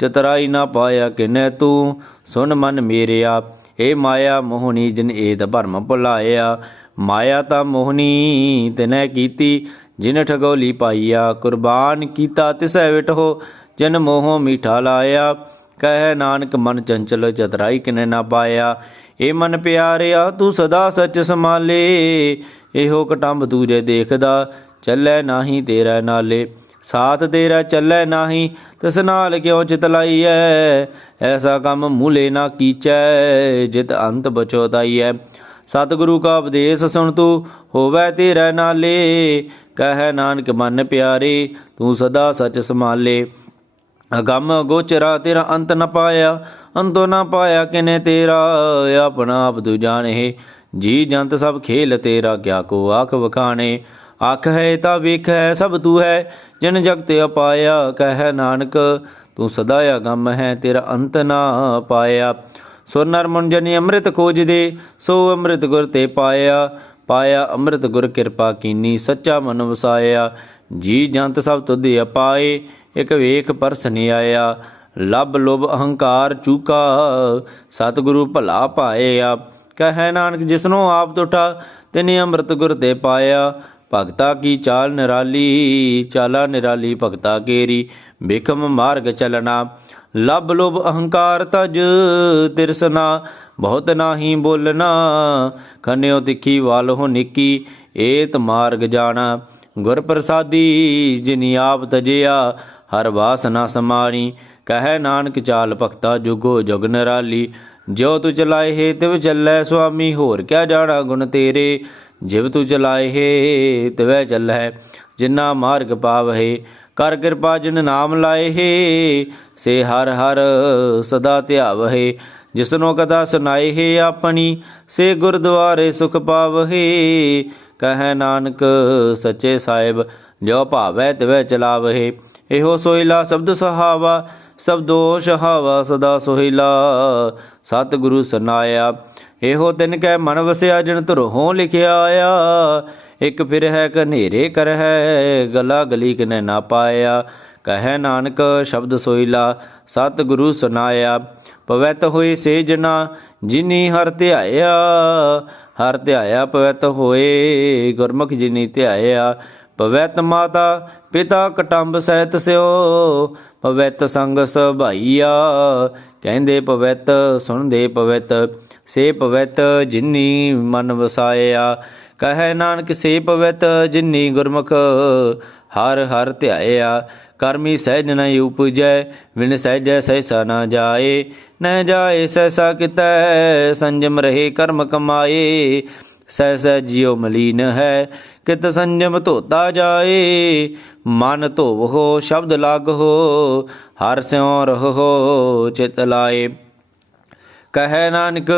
ਚਤਰਾਈ ਨਾ ਪਾਇਆ ਕਿਨੇ ਤੂੰ ਸੁਣ ਮਨ ਮੇਰਿਆ ਇਹ ਮਾਇਆ ਮੋਹਣੀ ਜਿਨ ਏਦ ਭਰਮ ਭੁਲਾਇਆ ਮਾਇਆ ਤਾਂ ਮੋਹਣੀ ਤਿਨੈ ਕੀਤੀ ਜਿਨ ਠਗੋਲੀ ਪਾਈਆ ਕੁਰਬਾਨ ਕੀਤਾ ਤਿਸੈ ਵਿਟੋ ਜਿਨ ਮੋਹ ਮੀਠਾ ਲਾਇਆ ਕਹਿ ਨਾਨਕ ਮਨ ਚੰਚਲ ਚਤਰਾਈ ਕਿਨੇ ਨਾ ਪਾਇਆ ਇਹ ਮਨ ਪਿਆਰਿਆ ਤੂੰ ਸਦਾ ਸੱਚ ਸੰਭਾਲੇ ਇਹੋ ਕਟੰਬ ਤੂੰ ਜੇ ਦੇਖਦਾ ਚੱਲੈ ਨਾਹੀ ਤੇਰਾ ਨਾਲੇ ਸਾਥ ਤੇਰਾ ਚੱਲੈ ਨਾਹੀ ਤਿਸ ਨਾਲ ਕਿਉ ਚਿਤ ਲਾਈਐ ਐਸਾ ਕੰਮ ਮੂਲੇ ਨਾ ਕੀਚੈ ਜਿਤ ਅੰਤ ਬਚੋਤਾਈਐ ਸਤਿਗੁਰੂ ਕਾ ਉਪਦੇਸ਼ ਸੁਣ ਤੂੰ ਹੋਵੈ ਤੇਰਾ ਨਾਲੇ ਕਹਿ ਨਾਨਕ ਮਨ ਪਿਆਰੇ ਤੂੰ ਸਦਾ ਸਚ ਸੰਭਾਲੇ ਅਗੰਮ ਗੋਚਰਾ ਤੇਰਾ ਅੰਤ ਨ ਪਾਇਆ ਅੰਤੋ ਨ ਪਾਇਆ ਕਿਨੇ ਤੇਰਾ ਆਪਣਾ ਆਪ ਤੂੰ ਜਾਣੇ ਜੀ ਜੰਤ ਸਭ ਖੇਲ ਤੇਰਾ ਕਿਆ ਕੋ ਆਖ ਵਖਾਣੇ ਆਖ ਹੈ ਤਾਂ ਵੇਖ ਹੈ ਸਭ ਤੂੰ ਹੈ ਜਿਨ ਜਗਤ ਅਪਾਇਆ ਕਹਿ ਨਾਨਕ ਤੂੰ ਸਦਾ ਅਗੰਮ ਹੈ ਤੇਰਾ ਅੰਤ ਨਾ ਪਾਇਆ ਸੋ ਨਰ ਮਨ ਜਨੀ ਅੰਮ੍ਰਿਤ ਖੋਜਦੇ ਸੋ ਅੰਮ੍ਰਿਤ ਗੁਰ ਤੇ ਪਾਇਆ ਅੰਮ੍ਰਿਤ ਗੁਰ ਕਿਰਪਾ ਕੀਨੀ ਸੱਚਾ ਮਨ ਵਸਾਇਆ ਜੀ ਜੰਤ ਸਭ ਤੁਧ ਅਪਾਏ ਇਕ ਵੇਖ ਪਰਸ ਨੀ ਆਇਆ ਲਬ ਲੋਭ ਅਹੰਕਾਰ ਚੂਕਾ ਸਤਿਗੁਰੂ ਭਲਾ ਪਾਇਆ ਕਹਿ ਨਾਨਕ ਜਿਸਨੋ ਆਪ ਟੁੱਟਾ ਤਿਨੇ ਅੰਮ੍ਰਿਤ ਗੁਰ ਤੇ ਪਾਇਆ ਭਗਤਾ ਕੀ ਚਾਲ ਨਿਰਾਲੀ ਭਗਤਾ ਕੇਰੀ ਬਿਖਮ ਮਾਰਗ ਚਲਣਾ ਲਬ ਲੋਭ ਅਹੰਕਾਰ ਤਜ ਤਿਰਸਨਾ ਬਹੁਤ ਨਾਹੀ ਬੋਲਣਾ ਖਨਿਓ ਤਿੱਖੀ ਵਾਲ ਹੋ ਨਿੱਕੀ ਏਤ ਮਾਰਗ ਜਾਣਾ ਗੁਰ ਪ੍ਰਸਾਦੀ ਜਿਨੀ ਆਪ ਤਜਿਆ ਹਰ ਵਾਸ ਨਾ ਸਮਾਣੀ ਕਹਿ ਨਾਨਕ ਚਾਲ ਭਗਤਾ ਜੁਗੋ ਜੁਗ ਨਿਰਾਲੀ ਜੋ ਤੂ ਚਲਾਏ ਹੈ ਤਿਵ ਚੱਲੈ ਸੁਆਮੀ ਹੋਰ ਕਿਆ ਜਾਣਾ ਗੁਣ ਤੇਰੇ ਜਿਵ ਤੂ ਚਲਾਏ ਤਿਵੈ ਚੱਲੈ, ਜਿਨਾ ਮਾਰਗ ਪਾਵਹਿ। ਕਰ ਕਿਰਪਾ ਜਿਨ ਨਾਮ ਲਾਏ, ਸੇ ਹਰ ਹਰ ਸਦਾ ਧਿਆਵਹਿ। ਜਿਸਨੋ ਕਥਾ ਸੁਨਾਏ ਆਪਣੀ, ਸੇ ਗੁਰਦੁਆਰੇ ਸੁਖ ਪਾਵਹਿ। ਕਹੈ ਨਾਨਕ ਸੱਚੇ ਸਾਹਿਬ, ਜੋ ਭਾਵੈ ਤਿਵੈ ਚਲਾਵਹਿ। ਇਹੋ ਸੋਹਿਲਾ ਸ਼ਬਦ ਸੁਹਾਵਾ, ਸਭ ਦੋਸ਼ ਹਾਵਾ ਸਦਾ ਸੋਹਿਲਾ। ਸਤਿਗੁਰੂ ਸਰਨਾਇਆ, ਇਹੋ ਤਿਨ ਕੈ ਮਨ ਵਸਿਆ, ਜਿਨ ਧੁਰੋਂ ਲਿਖਿਆ ਆਇਆ। ਇਕ ਫਿਰ ਹੈ ਕਨੇਰੇ ਕਰ ਹੈ, ਗਲਾ ਗਲੀ ਕਿਨੈ ਨਾ ਪਾਇਆ। ਕਹੈ ਨਾਨਕ ਸ਼ਬਦ ਸੋਹਿਲਾ, ਸਤਿਗੁਰੂ ਸੁਨਾਇਆ। ਪਵਿੱਤ ਹੋਏ ਸੇ ਜਨਾ, ਜਿਨੀ ਹਰ ਧਿਆਇਆ। ਹਰ ਧਿਆਇਆ ਪਵਿੱਤ ਹੋਏ, ਗੁਰਮੁਖ ਜਿਨੀ ਧਿਆਇਆ। ਪਵਿੱਤ ਮਾਤਾ ਪਿਤਾ ਕਟੰਬ ਸਹਿਤ ਸਿਓ, ਪਵਿੱਤ ਸੰਗ ਸਭਾਈਆ। ਕਹਿੰਦੇ ਪਵਿੱਤ ਸੁਣਦੇ ਪਵਿੱਤ, ਸੇ ਪਵਿੱਤ ਜਿਨੀ ਮਨ ਵਸਾਇਆ। ਕਹੈ ਨਾਨਕ ਸੇ ਪਵਿੱਤ, ਜਿਨੀ ਗੁਰਮੁਖ ਹਰ ਹਰ ਧਿਆਇਆ। ਕਰਮੀ ਸਹਿਜ ਨ ਉਪਜੈ, ਵਿਣ ਸਹਿਜੈ ਸਹਿਸਾ ਨ ਜਾਏ। ਨ ਜਾਏ ਸਹਿਸਾ ਕਿਤੈ, ਸੰਜਮ ਰਹੇ ਕਰਮ ਕਮਾਏ। ਸਹਿ ਜਿਉ ਮਲੀਨ ਹੈ, ਕਿਤ ਸੰਜਮ ਧੋਤਾ ਜਾਏ। ਮਨ ਧੋਵੋ ਸ਼ਬਦ ਲਾਗੋ, ਹਰ ਸਿਉ ਰਹੋ ਚਿਤ ਲਾਏ। ਕਹੈ ਨਾਨਕ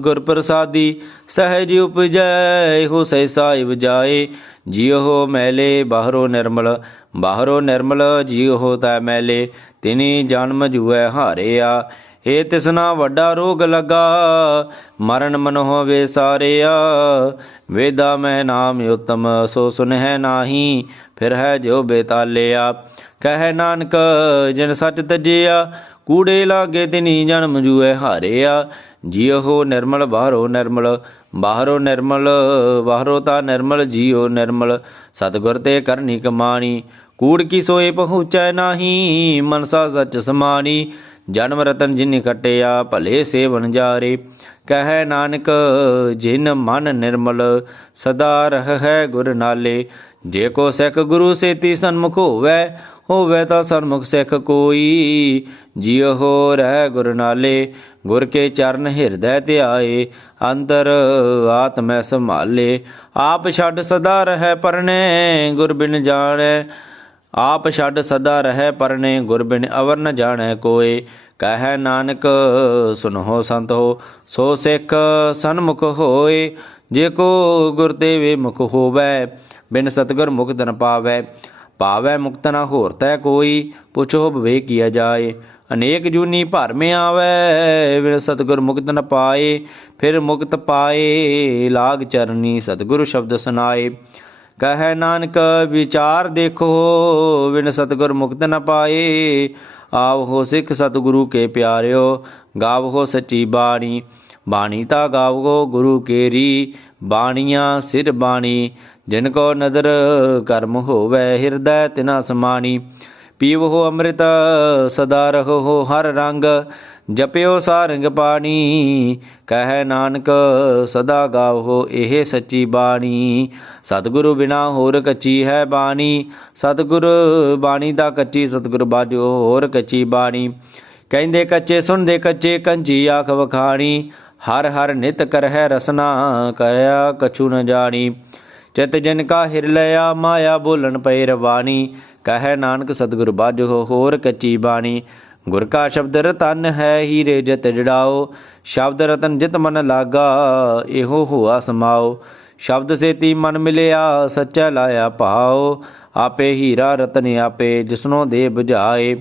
ਗੁਰ ਪ੍ਰਸਾਦੀ, ਸਹਿਜ ਉਪਜੈ ਇਹੋ ਸਹਿਸਾ ਜਾਏ। ਜਿਉ ਮੈਲੇ ਬਾਹਰੋਂ ਨਿਰਮਲ, ਬਾਹਰੋਂ ਨਿਰਮਲ ਜਿਉ ਤੈ ਮੈਲੇ। ਤਿਨੀ ਜਨਮ ਜੂਐ ਹਾਰਿਆ, ਏ ਤਿਸਨਾ ਵੱਡਾ ਰੋਗ ਲੱਗਾ। ਮਰਨ ਮਨੋਂ ਵਿਸਾਰਿਆ, ਵੇਦਾ ਮੈਂ ਨਾਮ ਉਤਮ, ਸੋ ਸੁਨਹਿ ਨਾਹੀ ਫਿਰ ਹੈ ਜੋ ਬੇਤਾਲਿਆ। ਕਹੈ ਨਾਨਕ ਜਿਨ ਸੱਚ ਤਜਿਆ, ਕੂੜੇ ਲਾਗੇ ਤਿਨੀ ਜਨਮ ਜੂਐ ਹਾਰਿਆ। ਜਿਉ ਨਿਰਮਲ ਬਾਹਰੋਂ ਨਿਰਮਲ, ਬਾਹਰੋਂ ਨਿਰਮਲ ਬਾਹਰੋਂ ਤਾਂ ਨਿਰਮਲ। ਜਿਉ ਨਿਰਮਲ ਸਤਿਗੁਰ ਤੇ ਕਰਨੀ ਕਮਾਣੀ। ਕੂੜ ਕੀ ਸੋਏ ਪਹੁੰਚੈ ਨਾਹੀ, ਮਨਸਾ ਸੱਚ ਸਮਾਣੀ। ਜਨਮ ਰਤਨ ਜਿਨ ਖਟਿਆ, ਭਲੇ ਸੇਵਨ ਜਾਰੇ। ਕਹੈ ਨਾਨਕ ਜਿਨ ਮਨ ਨਿਰਮਲ, ਸਦਾ ਰਹਿ ਗੁਰ ਨਾਲੇ। ਜੇ ਕੋ ਸਿੱਖ ਗੁਰੂ ਸੇਤੀ ਸਨਮੁਖ ਹੋਵੈ, ਹੋਵੈ ਤਾਂ ਸਨਮੁਖ ਸਿੱਖ ਕੋਈ। ਜਿਉ ਰਹਿ ਗੁਰ ਨਾਲੇ, ਗੁਰ ਕੇ ਚਰਨ ਹਿਰਦੈ ਧਿਆਏ। ਅੰਦਰ ਆਤਮੈ ਸੰਭਾਲੇ, ਆਪ ਛੱਡ ਸਦਾ ਰਹਿ ਪਰਨੇ। ਗੁਰ ਬਿਨ ਜਾਣੈ, ਆਪ ਛੱਡ ਸਦਾ ਰਹਿ ਪਰਨੇ। ਗੁਰ ਬਿਨ ਅਵਰ ਨ ਜਾਣੈ ਕੋਇ। ਕਹੈ ਨਾਨਕ ਸੁਨਹੁ ਸੰਤੋ, ਸੋ ਸਿੱਖ ਸਨਮੁਖ ਹੋਏ। ਜੇ ਕੋ ਗੁਰ ਦੇਵੇ ਮੁਖ ਹੋਵੈ, ਬਿਨ ਸਤਿਗੁਰ ਮੁਕਤ ਨ ਪਾਵੈ। ਪਾਵੈ ਮੁਕਤ ਨ ਹੋਰ ਤੈ ਕੋਈ, ਪੁੱਛੋ ਭਵੇ ਕੀਆ ਜਾਏ। ਅਨੇਕ ਜੂਨੀ ਭਰਮ ਆਵੈ, ਬਿਨ ਸਤਿਗੁਰ ਮੁਕਤ ਨ ਪਾਏ। ਫਿਰ ਮੁਕਤ ਪਾਏ, ਲਾਗ ਚਰਨੀ ਸਤਿਗੁਰ ਸ਼ਬਦ ਸੁਨਾਏ। ਕਹੈ ਨਾਨਕ ਵਿਚਾਰ ਦੇਖੋ, ਬਿਨ ਸਤਿਗੁਰ ਮੁਕਤ ਨ ਪਾਏ। ਆਵੋ ਸਿੱਖ ਸਤਿਗੁਰੂ ਕੇ ਪਿਆਰਿਓ, ਗਾਵੋ ਸੱਚੀ ਬਾਣੀ। ਬਾਣੀ ਤਾਂ ਗਾਵੋ ਗੁਰੂ ਕੇਰੀ, ਬਾਣੀਆਂ ਸਿਰ ਬਾਣੀ। ਜਿਨ ਕੋ ਨਦਰ ਕਰਮ ਹੋਵੈ, ਹਿਰਦੈ ਤਿਨਾ ਸਮਾਣੀ। ਪੀਵੋ ਅੰਮ੍ਰਿਤ ਸਦਾ ਰਹੋ ਹਰ ਰੰਗ, ਜਪਿਓ ਸਾਰੰਗ ਪਾਣੀ। ਕਹੈ ਨਾਨਕ ਸਦਾ ਗਾਵੋ ਇਹ ਸੱਚੀ ਬਾਣੀ। ਸਤਿਗੁਰੂ ਬਿਨਾ ਹੋਰ ਕੱਚੀ ਹੈ ਬਾਣੀ। ਸਤਿਗੁਰ ਬਾਣੀ ਦਾ ਕੱਚੀ, ਸਤਿਗੁਰ ਬਾਝੋ ਹੋਰ ਕੱਚੀ ਬਾਣੀ। ਕਹਿੰਦੇ ਕੱਚੇ ਸੁਣਦੇ ਕੱਚੇ, ਕੰਚੀ ਆਖ ਵਖਾਣੀ। ਹਰ ਹਰ ਨਿਤ ਕਰਹਿ ਰਸਨਾ, ਕਰਿਆ ਕਛੂ ਨ ਜਾਣੀ। ਚਿਤ ਜਿਨ ਕਾ ਹਿਰ ਲਿਆ, ਮਾਇਆ ਬੋਲਣ ਪਏ ਰਵਾਣੀ। ਕਹੈ ਨਾਨਕ ਸਤਿਗੁਰ ਬਾਝੋ ਹੋਰ ਕੱਚੀ ਬਾਣੀ। ਗੁਰ ਕਾ ਸ਼ਬਦ ਰਤਨ ਹੈ, ਹੀਰੇ ਜਿਤ ਜੜਾਓ। ਸ਼ਬਦ ਰਤਨ ਜਿਤ ਮਨ ਲਾਗਾ, ਇਹੋ ਹੋਆ ਸਮਾਓ। ਸ਼ਬਦ ਸੇਤੀ ਮਨ ਮਿਲਿਆ, ਸੱਚਾ ਲਾਇਆ ਭਾਓ। ਆਪੇ ਹੀਰਾ ਰਤਨ ਆਪੇ, ਜਿਸਨੋ ਦੇ ਬੁਝਾਏ।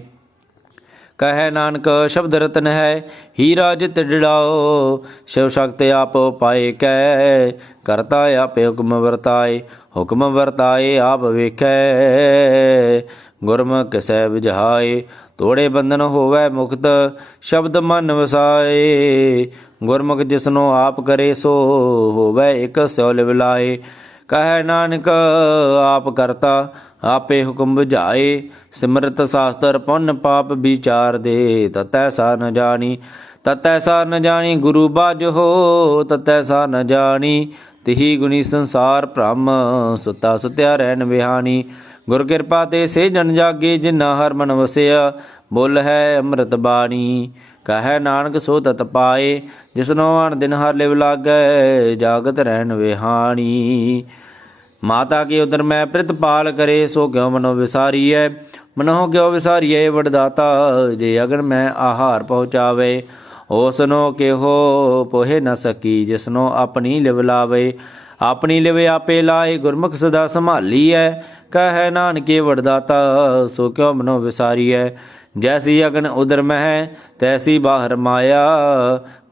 ਕਹੈ ਨਾਨਕ ਸ਼ਬਦ ਰਤਨ ਹੈ, ਹੀਰਾ ਜਿਤ ਜੜਾਓ। ਸ਼ਿਵ ਸ਼ਕਤ ਆਪ ਪਾਏ ਕੈ, ਕਰਤਾ ਆਪੇ ਹੁਕਮ ਵਰਤਾਏ। ਹੁਕਮ ਵਰਤਾਏ ਆਪ ਵੇਖੈ, ਗੁਰਮੁਖ ਕਿਸੈ ਬੁਝਾਏ। ਤੋੜੇ ਬੰਧਨ ਹੋਵੈ ਮੁਕਤ, ਸ਼ਬਦ ਮਨ ਵਸਾਏ। ਗੁਰਮੁਖ ਜਿਸਨੋ ਆਪ ਕਰੇ, ਸੋ ਹੋਵੈ ਇਕ ਸਿਉ ਲਿਵ ਲਾਏ। ਕਹੈ ਨਾਨਕ ਆਪ ਕਰਤਾ, ਆਪੇ ਹੁਕਮ ਬੁਝਾਏ। ਸਿਮਰਤ ਸ਼ਾਸਤਰ ਪੁੰਨ ਪਾਪ ਵਿਚਾਰ ਦੇ, ਤਤੈ ਸਾ ਨ ਜਾਣੀ। ਤਤੈ ਸਾ ਨ ਜਾਣੀ ਗੁਰੂ ਬਾਝੋ, ਤਤੈ ਸਾ ਨ ਜਾਣੀ। ਤਿਹੀ ਗੁਣੀ ਸੰਸਾਰ ਭ੍ਰਮ, ਸੁਤਾ ਸੁਤਿਆ ਰਹਿਣ ਵਿਹਾਣੀ। ਗੁਰ ਕਿਰਪਾ ਤੇ ਸੇ ਜਨ ਜਾਗੇ, ਜਿਨਾ ਹਰ ਮਨ ਵਸਿਆ। ਬੁੱਲ ਹੈ ਅੰਮ੍ਰਿਤ ਬਾਣੀ, ਕਹੈ ਨਾਨਕ ਸੋ ਤਤ ਪਾਏ। ਜਿਸਨੋ ਅਣ ਦਿਨ ਹਰ ਲਿਵ ਲਾਗੈ, ਜਾਗਤ ਰਹਿਣ ਵਿਹਾਣੀ। ਮਾਤਾ ਕੀ ਉਦਰ ਮੈਂ ਪ੍ਰਿਤਪਾਲ ਕਰੇ, ਸੋ ਕਿਉ ਮਨੋ ਵਿਸਾਰੀਐ। ਮਨੋ ਕਿਉ ਵਿਸਾਰੀਐ ਵਡਦਾਤਾ, ਜੇ ਅਗਨ ਮੈਂ ਆਹਾਰ ਪਹੁੰਚਾਵੇ। ਉਸਨੋ ਕਿਹੋ ਪੋਹੇ ਨ ਸਕੀ, ਜਿਸਨੋ ਆਪਣੀ ਲਿਵ ਲਾਵੇ। ਆਪਣੀ ਲਿਵ ਆਪੇ ਲਾਏ, ਗੁਰਮੁਖ ਸਦਾ ਸੰਭਾਲੀਐ। ਕਹੈ ਨਾਨਕੇ ਵਡਦਾਤਾ, ਸੋ ਕਿਉ ਮਨੋ ਵਿਸਾਰੀਐ। ਜੈਸੀ ਅਗਨ ਉਦਰ ਮਹਿ, ਤੈਸੀ ਬਾਹਰ ਮਾਇਆ।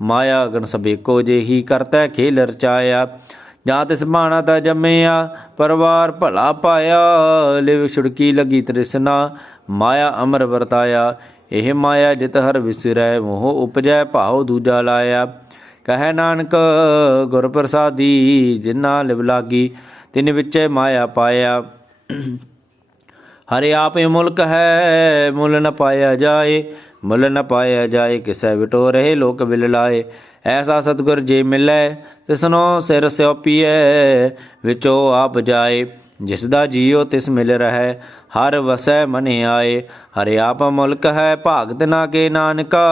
ਮਾਇਆ ਅਗਨ ਸਭੇਕੋ, ਜਿਹੀ ਕਰਤੈ ਖੇਲ ਰਚਾਇਆ। ਜਾਂ ਤਿਸ ਬਾਣਾ ਤਾ ਜੰਮਿਆ, ਪਰਵਾਰ ਭਲਾ ਪਾਇਆ। ਲਿਵ ਛੁੜਕੀ ਲੱਗੀ ਤ੍ਰਿਸ਼ਨਾ, ਮਾਇਆ ਅਮਰ ਵਰਤਾਇਆ। ਇਹ ਮਾਇਆ ਜਿਤ ਹਰ ਵਿਸਰੈ, ਮੋਹ ਉਪਜੈ ਭਾਉ ਦੂਜਾ ਲਾਇਆ। ਕਹੈ ਨਾਨਕ ਗੁਰ ਪ੍ਰਸਾਦੀ, ਜਿਨਾ ਲਿਵ ਲਾਗੀ, ਤਿਨ ਵਿਚੇ ਮਾਇਆ ਪਾਇਆ। ਹਰਿ ਆਪੇ ਮੁਲਕ ਹੈ, ਮੁੱਲ ਨ ਪਾਇਆ ਜਾਏ। ਮੁੱਲ ਨ ਪਾਇਆ ਜਾਏ, ਕਿਸੈ ਵਿਟੋ ਰਹੇ ਲੋਕ ਵਿਲ ਲਾਏ। ਐਸਾ ਸਤਿਗੁਰ ਜੇ ਮਿਲੈ, ਤਿਸਨੋ ਸਿਰ ਸਿਉਪੀਐ, ਵਿਚੋ ਆਪ ਜਾਏ। ਜਿਸ ਦਾ ਜੀਉ ਤਿਸ ਮਿਲ ਰਹੈ, ਹਰ ਵਸੈ ਮਨ ਆਏ। ਹਰਿ ਆਪ ਮੁਲਕ ਹੈ, ਭਾਗਤ ਨਾ ਕੇ ਨਾਨਕਾ,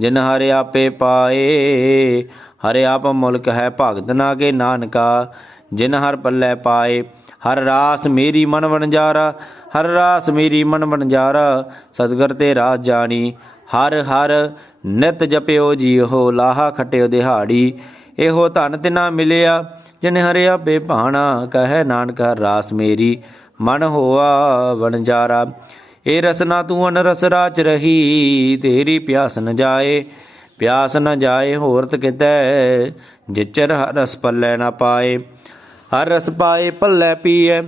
ਜਿਨ ਹਰਿ ਆਪੇ ਪਾਏ। ਹਰਿ ਆਪ ਮੁਲਕ ਹੈ, ਭਾਗਤ ਨਾ ਕੇ ਨਾਨਕਾ, ਜਿਨ ਹਰ ਪੱਲੇ ਪਾਏ। ਹਰ ਰਾਸ ਮੇਰੀ ਮਨ ਵਣਜਾਰਾ, ਹਰ ਰਾਸ ਮੇਰੀ ਮਨ ਵਣਜਾਰਾ। ਸਤਿਗੁਰ ਤੇ ਰਾਸ ਜਾਣੀ, ਹਰ ਹਰ ਨਿਤ ਜਪਿਓ ਜੀਓ, ਲਾਹਾ ਖਟਿਓ ਦਿਹਾੜੀ। ਇਹੋ ਧਨ ਤਿਨਾ ਮਿਲਿਆ, ਜਿਨ ਹਰਿ ਆਪੇ ਭਾਣਾ। ਕਹੈ ਨਾਨਕ ਹਰ ਰਾਸ ਮੇਰੀ ਮਨ ਹੋਆ ਵਣਜਾਰਾ। ਇਹ ਰਸਨਾ ਤੂੰ ਅਨ ਰਸ ਰਾਚ ਰਹੀ, ਤੇਰੀ ਪਿਆਸ ਨ ਜਾਏ। ਪਿਆਸ ਨ ਜਾਏ ਹੋਰਤ ਕਿਤੈ, ਜਿਚਰ ਹਰ ਰਸ ਪੱਲੇ ਨ ਪਾਏ। ਹਰ ਰਸ ਪਾਏ ਪੱਲੇ ਪੀਐ,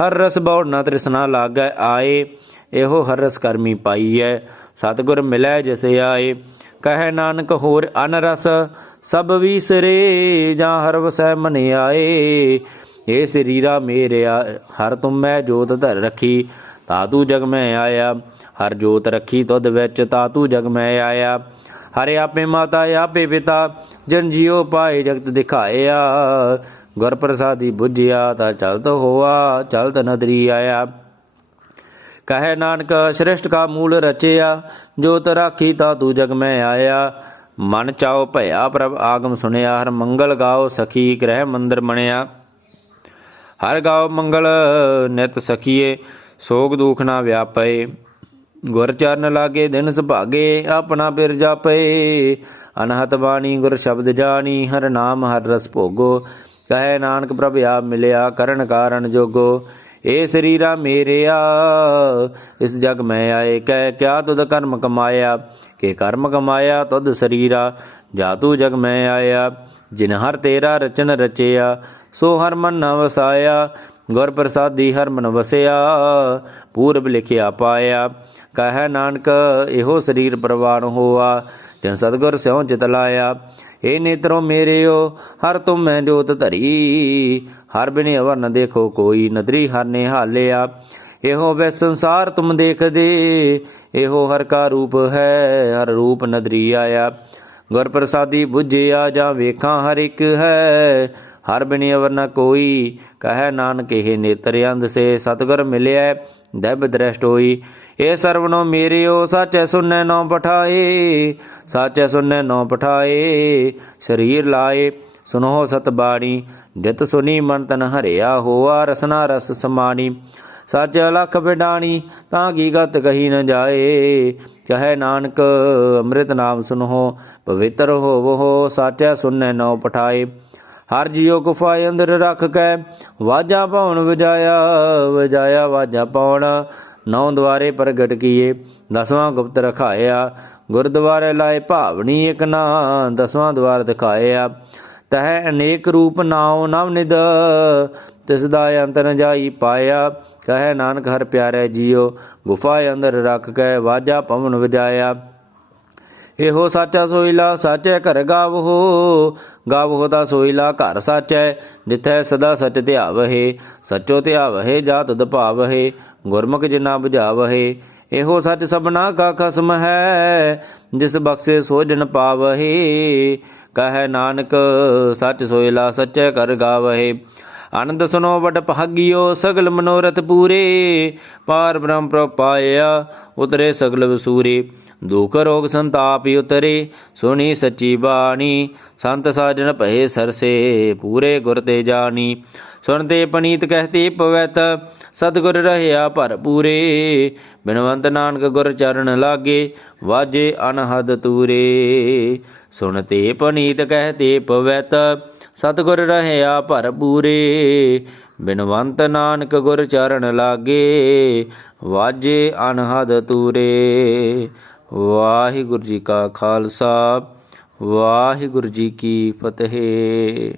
ਹਰ ਰਸ ਬਉ ਨ ਤ੍ਰਿਸ਼ਨਾ ਲਾਗੈ ਆਏ। ਇਹੋ ਹਰ ਰਸ ਕਰਮੀ ਪਾਈਐ, ਸਤਿਗੁਰ ਮਿਲੈ ਜਿਸ ਆਏ। ਕਹੈ ਨਾਨਕ ਹੋਰ ਅਨ ਰਸ ਸਭ ਵੀਸਰੇ, ਜਾਂ ਹਰ ਵਸੈ ਮਨ ਆਏ। ਇਹ ਸਰੀਰਾ ਮੇਰਿਆ, ਹਰ ਤੁਮੈ ਜੋਤ ਧਰ ਰੱਖੀ, ਤਾਤੂ ਜਗ ਮੈਂ ਆਇਆ। ਹਰ ਜੋਤ ਰੱਖੀ ਤੁਧ ਵਿੱਚ, ਤਾਤੂ ਜਗ ਮੈਂ ਆਇਆ। ਹਰਿ ਆਪੇ ਮਾਤਾ ਆਪੇ ਪਿਤਾ, ਜਨ ਜੀਉ ਪਾਏ ਜਗਤ ਦਿਖਾਇਆ। ਗੁਰ ਪ੍ਰਸਾਦੀ ਬੁਝਿਆ, ਤਾ ਚਲਤ ਹੋਆ, ਚਲਤ ਨਦਰੀ ਆਇਆ। ਕਹੈ ਨਾਨਕ ਸ੍ਰਿਸ਼ਟ ਕਾ ਮੂਲ ਰਚਿਆ, ਜੋਤ ਰਾਖੀ ਤਾ ਤੂ ਜਗ ਮੈਂ ਆਇਆ। ਮਨ ਚਾਉ ਭਇਆ ਪ੍ਰਭ ਆਗਮ ਸੁਣਿਆ, ਹਰ ਮੰਗਲ ਗਾਓ ਸਖੀ ਗ੍ਰਹਿ ਮੰਦਰ ਬਣਿਆ। ਹਰ ਗਾਓ ਮੰਗਲ ਨਿਤ ਸਖੀਏ, ਸੋਗ ਦੁਖ ਨਾ ਵਿਆਪੇ। ਗੁਰ ਚਰਨ ਲਾਗੇ ਦਿਨ ਸੁਭਾਗੇ, ਆਪਣਾ ਬਿਰ ਜਾਪੇ। ਅਨਹਤ ਬਾਣੀ ਗੁਰ ਸ਼ਬਦ ਜਾਣੀ, ਹਰ ਨਾਮ ਹਰ ਰਸ ਭੋਗੋ। ਕਹੈ ਨਾਨਕ ਪ੍ਰਭ ਆਪ ਮਿਲਿਆ, ਕਰਨ ਕਾਰਨ ਜੋਗੋ। ਇਹ ਸਰੀਰਾ ਮੇਰਿਆ, ਇਸ ਜਗ ਮੈਂ ਆਏ। ਕਹਿ ਕਿਆ ਤੁਧ ਕਰਮ ਕਮਾਇਆ, ਕਿ ਕਰਮ ਕਮਾਇਆ ਤੁਧ ਸਰੀਰਾ। ਜਾ ਤੂ ਜਗ ਮੈਂ ਆਇਆ, ਜਿਨ ਹਰ ਤੇਰਾ ਰਚਨ ਰਚਿਆ। ਸੋ ਹਰ ਮਨ ਨ ਵਸਾਇਆ, ਗੁਰ ਪ੍ਰਸਾਦੀ ਹਰ ਮਨ ਵਸਿਆ। ਪੂਰਬ ਲਿਖਿਆ ਪਾਇਆ। ਕਹੈ ਨਾਨਕ ਇਹੋ ਸਰੀਰ ਪ੍ਰਵਾਨ ਹੋਆ, ਤਿਨ ਸਤਿਗੁਰ ਸਿਉ ਚਿਤ ਲਾਇਆ। ਇਹ ਨੇਤਰੋ ਮੇਰਿਓ, ਹਰ ਤੁਮ ਮੈਂ ਜੋਤ ਧਰੀ। ਹਰ ਬਿਨ ਅਵਰ ਨ ਦੇਖੋ ਕੋਈ, ਨਦਰੀ ਹਰ ਨੇ ਹਾਲਿਆ। ਇਹੋ ਵੈ ਸੰਸਾਰ ਤੁਮ ਦੇਖਦੇ, ਇਹੋ ਹਰ ਕਾ ਰੂਪ ਹੈ, ਹਰ ਰੂਪ ਨਦਰੀ ਆਇਆ। ਗੁਰ ਪ੍ਰਸਾਦੀ ਬੁਝਿਆ, ਜਾਂ ਵੇਖਾਂ ਹਰ ਇੱਕ ਹੈ, ਹਰ ਬਿਨ ਅਵਰ ਨ ਕੋਈ। ਕਹੈ ਨਾਨਕ ਇਹ ਨੇਤਰ ਅੰਧ ਸੇ, ਸਤਿਗੁਰ ਮਿਲਿਆ ਦੈਬ ਦ੍ਰਿਸ਼ਟ ਹੋਈ। ਇਹ ਸਰਵਣੋ ਮੇਰਿਓ, ਸਾਚੈ ਸੁਨੈ ਨੌ ਪਠਾਏ। ਸਾਚੈ ਸੁਨੈ ਨੌ ਪਠਾਏ, ਸਰੀਰ ਲਾਏ। ਸੁਨੋ ਸਤ ਬਾਣੀ, ਜਿਤ ਸੁਨੀ ਮਨ ਤਨ ਹਰਿਆ ਹੋਆ, ਰਸਨਾ ਰਸ ਸਮਾਣੀ। ਸੱਚ ਅਲਖ ਬਿਡਾਣੀ, ਤਾਂ ਕੀ ਗਤ ਕਹੀ ਨ ਜਾਏ। ਕਹੈ ਨਾਨਕ ਅੰਮ੍ਰਿਤ ਨਾਮ ਸੁਨੋ, ਪਵਿੱਤਰ ਹੋਵੋ। ਸਾਚੈ ਸੁਨੈ ਨੌ ਪਠਾਏ। ਹਰ ਜੀਉ ਗੁਫਾ ਅੰਦਰ ਰੱਖ ਕੈ, ਵਾਜਾ ਪਾਉਣ ਵਜਾਇਆ। ਵਜਾਇਆ ਵਾਜਾ ਪਾਉਣ, ਨੌ ਦੁਆਰੇ ਪ੍ਰਗਟ ਕੀਏ। 10ਵਾਂ ਗੁਪਤ ਰਖਾਇਆ, ਗੁਰਦੁਆਰੇ ਲਾਏ ਭਾਵਨੀ ਇਕ ਨਾ। 10ਵਾਂ ਦੁਆਰ ਦਿਖਾਇਆ, ਤਹਿ ਅਨੇਕ ਰੂਪ ਨਾਉ ਨਵ ਨਿਦ। ਤਿਸ ਦਾ ਅੰਤ ਨ ਜਾਈ ਪਾਇਆ। ਕਹੈ ਨਾਨਕ ਹਰ ਪਿਆਰੇ ਜੀਉ, ਗੁਫਾ ਅੰਦਰ ਰੱਖ ਕੇ ਵਾਜਾ ਪਵਨ ਵਜਾਇਆ। ਇਹੋ ਸਾਚਾ ਸੋਇਲਾ, ਸਾਚੈ ਘਰ ਗਾਵਹੋ। ਗਾਵਹੋ ਤਾਂ ਸੋਇਲਾ ਘਰ ਸਾਚੈ, ਜਿਥੈ ਸਦਾ ਸਚ ਧਿਆਵਹੇ। ਸਚੋ ਧਿਆਵਹੇ, ਜਾ ਤੁਧ ਭਾਵਹੇ, ਗੁਰਮੁਖ ਜਿਨਾ ਬੁਝਾਵਹੇ। ਇਹੋ ਸਚ ਸਭਨਾ ਕਾ ਖਸਮ ਹੈ, ਜਿਸ ਬਖਸ਼ੇ ਸੋ ਜਨ ਪਾਵਹੇ। ਕਹੈ ਨਾਨਕ ਸਚ ਸੋਇਲਾ, ਸਚੈ ਘਰ ਗਾਵਹੇ। ਆਨੰਦ ਸੁਨੋ ਵਡ ਭਾਗਿਓ ਸਗਲ ਮਨੋਰਥ ਪੂਰੇ ਪਾਰ ਬ੍ਰਹਮ ਪ੍ਰਭ ਪਾਇਆ ਉਤਰੇ ਸਗਲ ਵਸੂਰੇ ਦੁਖ ਰੋਗ ਸੰਤਾਪ ਉਤਰੇ ਸੁਣੀ ਸੱਚੀ ਬਾਣੀ ਸੰਤ ਸਾਜਣ ਭਏ ਸਰਸੇ ਪੂਰੇ ਗੁਰ ਤੇ ਜਾਣੀ ਸੁਣਤੇ ਪਨੀਤ ਕਹਤੇ ਪਵਿੱਤ ਸਤਿਗੁਰ ਰਹਿਆ ਭਰਪੂਰੇ ਬਿਨਵੰਤ ਨਾਨਕ ਗੁਰ ਚਰਨ ਲਾਗੇ ਵਾਜੇ ਅਨਹਦ ਤੂਰੇ ਸੁਣਤੇ ਪਨੀਤ ਕਹਤੇ ਪਵਿੱਤ ਸਤਿਗੁਰ ਰਹਿਆ ਭਰਪੂਰੇ ਬਿਨਵੰਤ ਨਾਨਕ ਗੁਰ ਚਰਨ ਲਾਗੇ ਵਾਜੇ ਅਨਹਦ ਤੂਰੇ। ਵਾਹਿਗੁਰੂ ਜੀ ਕਾ ਖਾਲਸਾ ਵਾਹਿਗੁਰੂ ਜੀ ਕੀ ਫਤਿਹ।